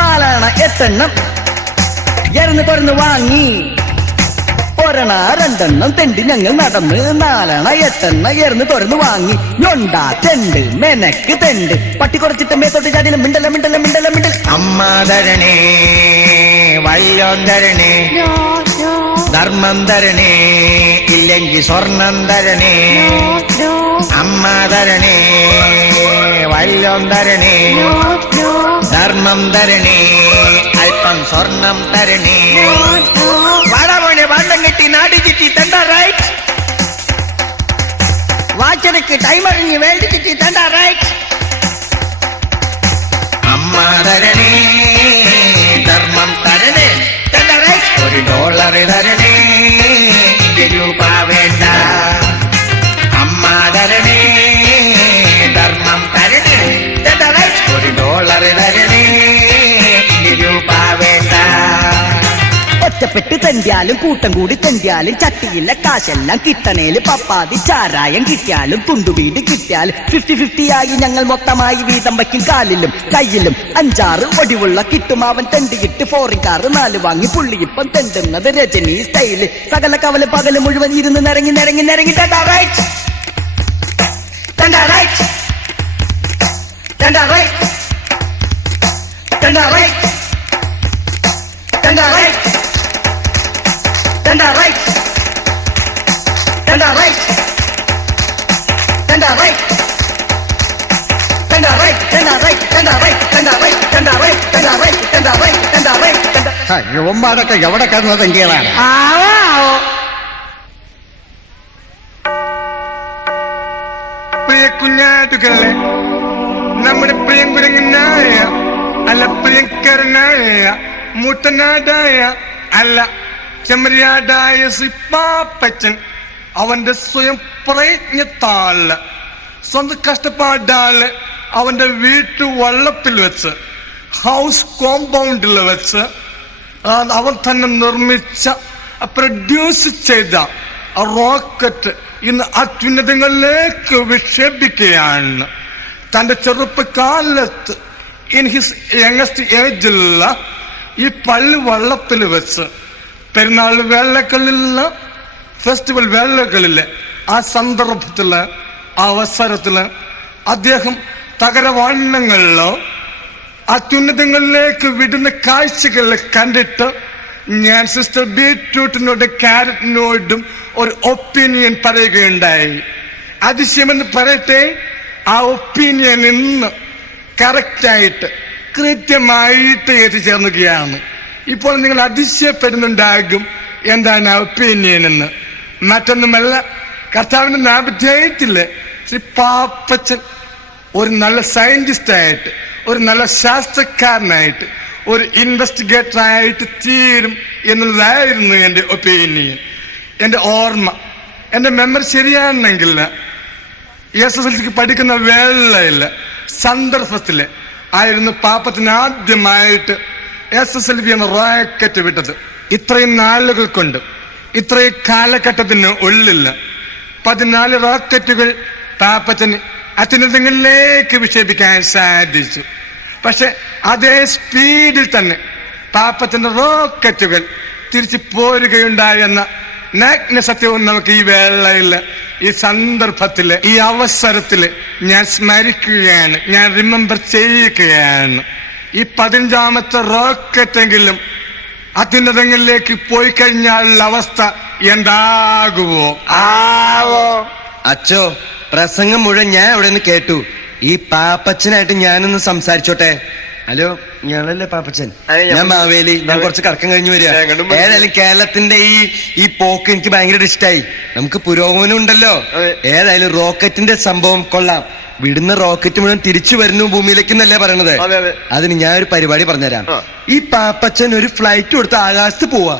4 8 എറിഞ്ഞ് തുറന്ന് വാങ്ങി. 1 2 തെണ്ടി ഞങ്ങൾ നടന്ന് 4 8 എറിഞ്ഞ് തുറന്ന് വാങ്ങി. ഞൊണ്ട തെണ്ട് മെനക്ക് തെണ്ട് പട്ടി കുറച്ചിട്ട് മേത്തോട്ട് ചാടിയിലും മിണ്ടല മിണ്ടല മിണ്ടല മിണ്ടൽ. അമ്മ തരണേ, വല്ലോം തരണേ, ധർമ്മം തരണേ, ഇല്ലെങ്കിൽ സ്വർണം തരണേ. അമ്മ തരണേ, വല്ലോം തരണേ, ധർമ്മം തരണേ, അല്പം സ്വർണം തരണേ. വാടാ മോനെ, ഭാണ്ഡം കെട്ടി നാടി ചുറ്റി തെണ്ടാ റൈറ്റ്, വാച്ചടക്ക് ടൈമറിഞ്ഞ് വേണ്ടി ചുറ്റി തെണ്ടാ റൈറ്റ്. അമ്മ തരണേ, ധർമ്മം തരണേ, $1 തരണേ, രൂപ വേണ്ട. അമ്മ തരണേ, ധർമ്മം തരണേ, $1 തരണേ, രൂപ വേണ്ട. ഒറ്റപ്പെട്ട് തെണ്ടിയാലും കൂട്ടം കൂടി തെണ്ടിയാലും ചട്ടിയില്ല കാശെല്ലാം കിട്ടണേല് പപ്പാതി ചാരായം കിട്ടിയാലും തുണ്ടുവീട് കിട്ടിയാലും 50-50 ആയി ഞങ്ങൾ മൊത്തമായി വീതം വയ്ക്കും. കാലിലും കയ്യിലും 5-6 ഒടിവുള്ള കിട്ടും. അവൻ തെണ്ടിയിട്ട് ഫോറിൻ കാർ 4 വാങ്ങി. പുള്ളിയിപ്പം തെണ്ടുന്നത് രജനി സ്റ്റൈല്. സകല കവല് പകല് മുഴുവൻ ഇരുന്ന് നിരങ്ങി നിരങ്ങി നിരങ്ങി. തണ്ടാ റൈറ്റ്, തണ്ടാ റൈറ്റ്, തണ്ടാ റൈറ്റ്, തണ്ടാ റൈറ്റ്, തണ്ടാ റൈറ്റ്, തണ്ടാ റൈറ്റ്, തണ്ടാ റൈറ്റ്. യുവന്മാരൊക്കെ എവിടെ കിടന്നത് എങ്കിലാണ് പ്രിയ കുഞ്ഞാറ്റുകളെ, നമ്മുടെ പ്രിയങ്കുരങ്ങനായ അല്ല പ്രിയങ്കരനായ മുത്തനാടായ അല്ല ചെമ്മരിയാടായ സിപ്പാപ്പച്ചൻ അവന്റെ സ്വയം പ്രയത്നത്താല് സ്വന്തം കഷ്ടപ്പാടാല് അവന്റെ വീട്ടു വള്ളത്തിൽ വെച്ച് ഹൗസ് കോമ്പൗണ്ടിൽ വെച്ച് അവൻ തന്നെ നിർമ്മിച്ച പ്രൊഡ്യൂസ് ചെയ്ത റോക്കറ്റ് ഇന്ന് അത്യുന്നതങ്ങളിലേക്ക് വിക്ഷേപിക്കുകയാണ്. തന്റെ ചെറുപ്പകാലത്ത് ഇൻ ഹിസ് യങ്ങസ്റ്റ് ഏജിൽ ഈ പള്ളി വള്ളത്തിൽ വെച്ച് പെരുന്നാൾ വേളകളില് ഫെസ്റ്റിവൽ വേളകളില് ആ സന്ദർഭത്തില് അവസരത്തില് അദ്ദേഹം തകരവാണ്ണങ്ങളിലോ അത്യുന്നതങ്ങളിലേക്ക് വിടുന്ന കാഴ്ചകൾ കണ്ടിട്ട് ഞാൻ സിസ്റ്റർ ബീറ്റ്റൂട്ടിനോട് ക്യാരറ്റിനോടും ഒരു ഒപ്പീനിയൻ പറയുകയുണ്ടായി. അതിശയമെന്ന് പറയട്ടെ, ആ ഒപ്പീനിയൻ ഇന്ന് കറക്റ്റായിട്ട് കൃത്യമായിട്ട് എത്തിച്ചേർന്നുകയാണ്. ഇപ്പോൾ നിങ്ങൾ അതിശയപ്പെടുന്നുണ്ടാകും എന്താണ് ആ ഒപ്പീനിയൻ എന്ന്. മറ്റൊന്നുമല്ല, കർത്താവിന്റെ നാമധേയത്തില് ശ്രീ പാപ്പച്ചൻ ഒരു നല്ല സയന്റിസ്റ്റായിട്ട്, ഒരു നല്ല ശാസ്ത്രക്കാരനായിട്ട്, ഒരു ഇൻവെസ്റ്റിഗേറ്റർ ആയിട്ട് തീരും എന്നുള്ളതായിരുന്നു എന്റെ ഒപ്പീനിയൻ. എന്റെ ഓർമ്മ, എന്റെ മെമ്മറി ശരിയാണെങ്കിൽ SSLC പഠിക്കുന്ന വേളയില് സന്ദർഭത്തില് ആയിരുന്നു പാപ്പത്തിന് ആദ്യമായിട്ട് SSLV എന്ന റോക്കറ്റ് വിട്ടത്. ഇത്രയും നാളുകൾ കൊണ്ട്, ഇത്രയും കാലഘട്ടത്തിന് ഉള്ളിൽ 14 റോക്കറ്റുകൾ പാപ്പത്തിന് അത്യുന്നതങ്ങളിലേക്ക് വിക്ഷേപിക്കാൻ സാധിച്ചു. പക്ഷെ അതേ സ്പീഡിൽ തന്നെ പാപ്പത്തിന്റെ റോക്കറ്റുകൾ തിരിച്ചു പോരുകയുണ്ടായെന്ന നഗ്ന സത്യവും നമുക്ക് ഈ വേളയിൽ, ഈ സന്ദർഭത്തില്, ഈ അവസരത്തില് ഞാൻ സ്മരിക്കുകയാണ്, ഞാൻ റിമെമ്പർ ചെയ്യുകയാണ്. ഈ 15ാമത്തെ റോക്കറ്റെങ്കിലും അത്യുന്നതങ്ങളിലേക്ക് പോയി കഴിഞ്ഞാലുള്ള അവസ്ഥ എന്താകുമോ? അച്ചോ, പ്രസംഗം മുഴുവൻ ഞാൻ അവിടെ നിന്ന് കേട്ടു. ഈ പാപ്പച്ചനായിട്ട് ഞാനൊന്ന് സംസാരിച്ചോട്ടെ. ഹലോ, ഞാനല്ലേ പാപ്പച്ചൻ? ഞാൻ മാവേലി. ഞാൻ കുറച്ച് കറക്കം കഴിഞ്ഞു വരിക. ഏതായാലും കേരളത്തിന്റെ ഈ പോക്ക് എനിക്ക് ഭയങ്കര ഇഷ്ടമായി. നമുക്ക് പുരോഗമനം ഉണ്ടല്ലോ. ഏതായാലും റോക്കറ്റിന്റെ സംഭവം കൊള്ളാം. വിടുന്ന റോക്കറ്റ് മുഴുവൻ തിരിച്ചു വരുന്നു ഭൂമിയിലേക്ക് എന്നല്ലേ പറയണത്. അതിന് ഞാൻ ഒരു പരിപാടി പറഞ്ഞുതരാം. ഈ പാപ്പച്ചൻ ഒരു ഫ്ലൈറ്റ് കൊടുത്ത് ആകാശത്ത് പോവാ,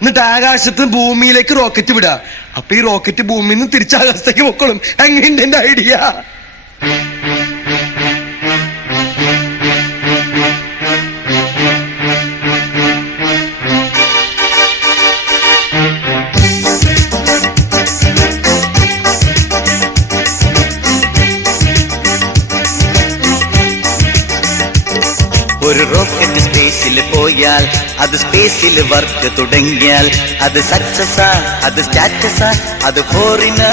എന്നിട്ട് ആകാശത്ത് ഭൂമിയിലേക്ക് റോക്കറ്റ് വിടുക. അപ്പൊ ഈ റോക്കറ്റ് ഭൂമിയിൽ നിന്ന് തിരിച്ച് ആകാശത്തേക്ക് പൊക്കോളും. അങ്ങനെയുണ്ട് എന്റെ ഐഡിയ. ഒരു റോക്കറ്റ് സ്പേസിൽ പോയാൽ, അത് സ്പേസിൽ വർക്ക് തുടങ്ങിയാൽ, അത് സക്സസാ, അത് സ്റ്റാറ്റസാ, അത് ഫോറിനാ.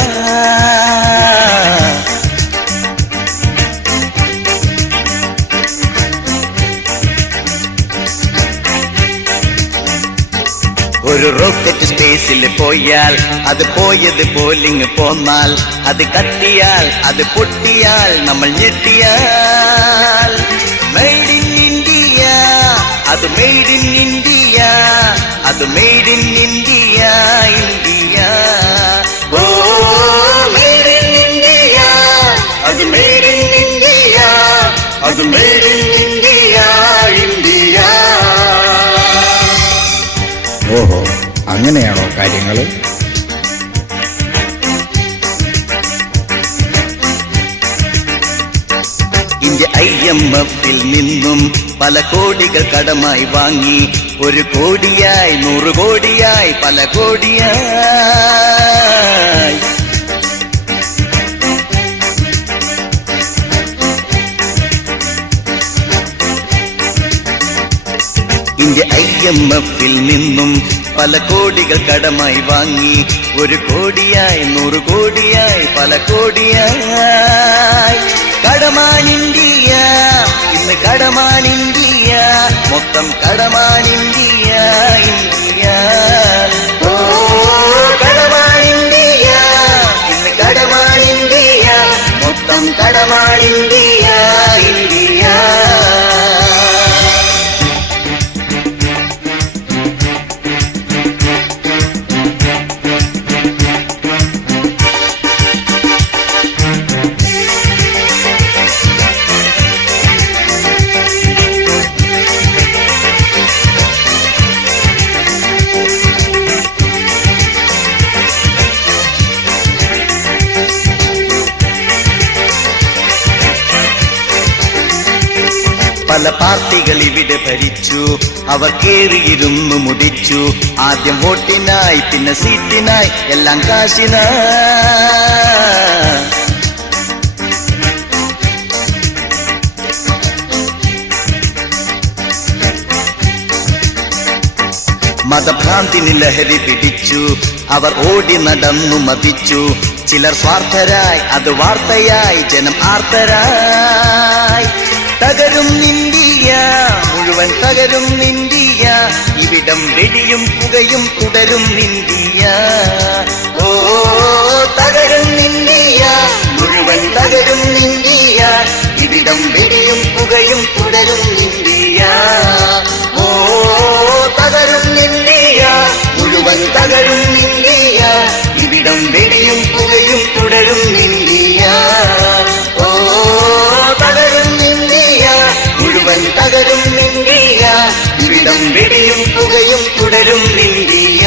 ഒരു റോക്കറ്റ് സ്പേസിൽ പോയാൽ, അത് പോയത് പോലിങ് പോന്നാൽ, അത് കത്തിയാൽ, അത് പൊട്ടിയാൽ, നമ്മൾ ഞെട്ടിയാൽ. മെയ്ഡ് ഇൻ ഇന്ത്യ, അത് മെയ്ഡ് ഇൻ ഇന്ത്യ, അത് മെയ്ഡ് ഇൻ ഇന്ത്യ, ഇന്ത്യ. ഓ മെയ്ഡ് ഇൻ ഇന്ത്യ, അത് മെയ്ഡ് ഇൻ ഇന്ത്യ, അത് മെയ്ഡ് ഇൻ ഇന്ത്യ, ഇന്ത്യ. ഓഹോ, അങ്ങനെയാണോ കാര്യങ്ങള്? ഇന്ത്യ IMF-ൽ നിന്നും പല കോടികൾ കടമായി വാങ്ങി. 1 കോടിയായി, 100 കോടിയായി, പല കോടിയായി. ഇന്ത്യ IMF-ൽ നിന്നും പല കോടികൾ കടമായി വാങ്ങി. 1 കോടിയായി, 100 കോടിയായി, പല കോടിയായി. കടമാണിന്ത്യ, ഇന്ന് കടമാണിന്ത്യ, മൊത്തം കടമാണിന്ത്യ, ഇന്ത്യ. ഓ കടമാണിന്ത്യ, ഇന്ന് കടമാണിന്ത്യ, മൊത്തം കടമാണിന്ത്യ, ഇന്ത്യ. പല പാർട്ടികൾ ഇവിടെ ഭരിച്ചു, അവർ കേറിയിരുന്നു മുടിച്ചു. ആദ്യം വോട്ടിനായി, പിന്നെ സീറ്റിനായി, എല്ലാം കാശിനായി. മതഭ്രാന്തിന് ലഹരി പിടിച്ചു, അവർ ഓടി നടന്നു മതിച്ചു. ചിലർ സ്വാർത്ഥരായി, അത് വാർത്തയായി, ജനം ആർത്തരായി. തകരും ഇന്ത്യ, മുഴുവൻ തകരും ഇന്ത്യ, ഇവിടം വെടിയും പുകയും തുടരും ഇന്ത്യ. ഓ തകരും ഇന്ത്യ, മുഴുവൻ തകരും ഇന്ത്യ, ഇവിടം വെടിയും പുകയും തുടരും ഇന്ത്യ. ഓ തകരും ഇന്ത്യ, മുഴുവൻ തകരും ഇന്ത്യ, ഇവിടം വെടിയും പുകയും തുടരും ഇന്ത്യ. ഓ തകരും ഇന്ത്യ, മുഴുവൻ തകരും ഇന്ത്യ, ഇവിടം വെടിയും പുകയും തുടരും ഇന്ത്യ.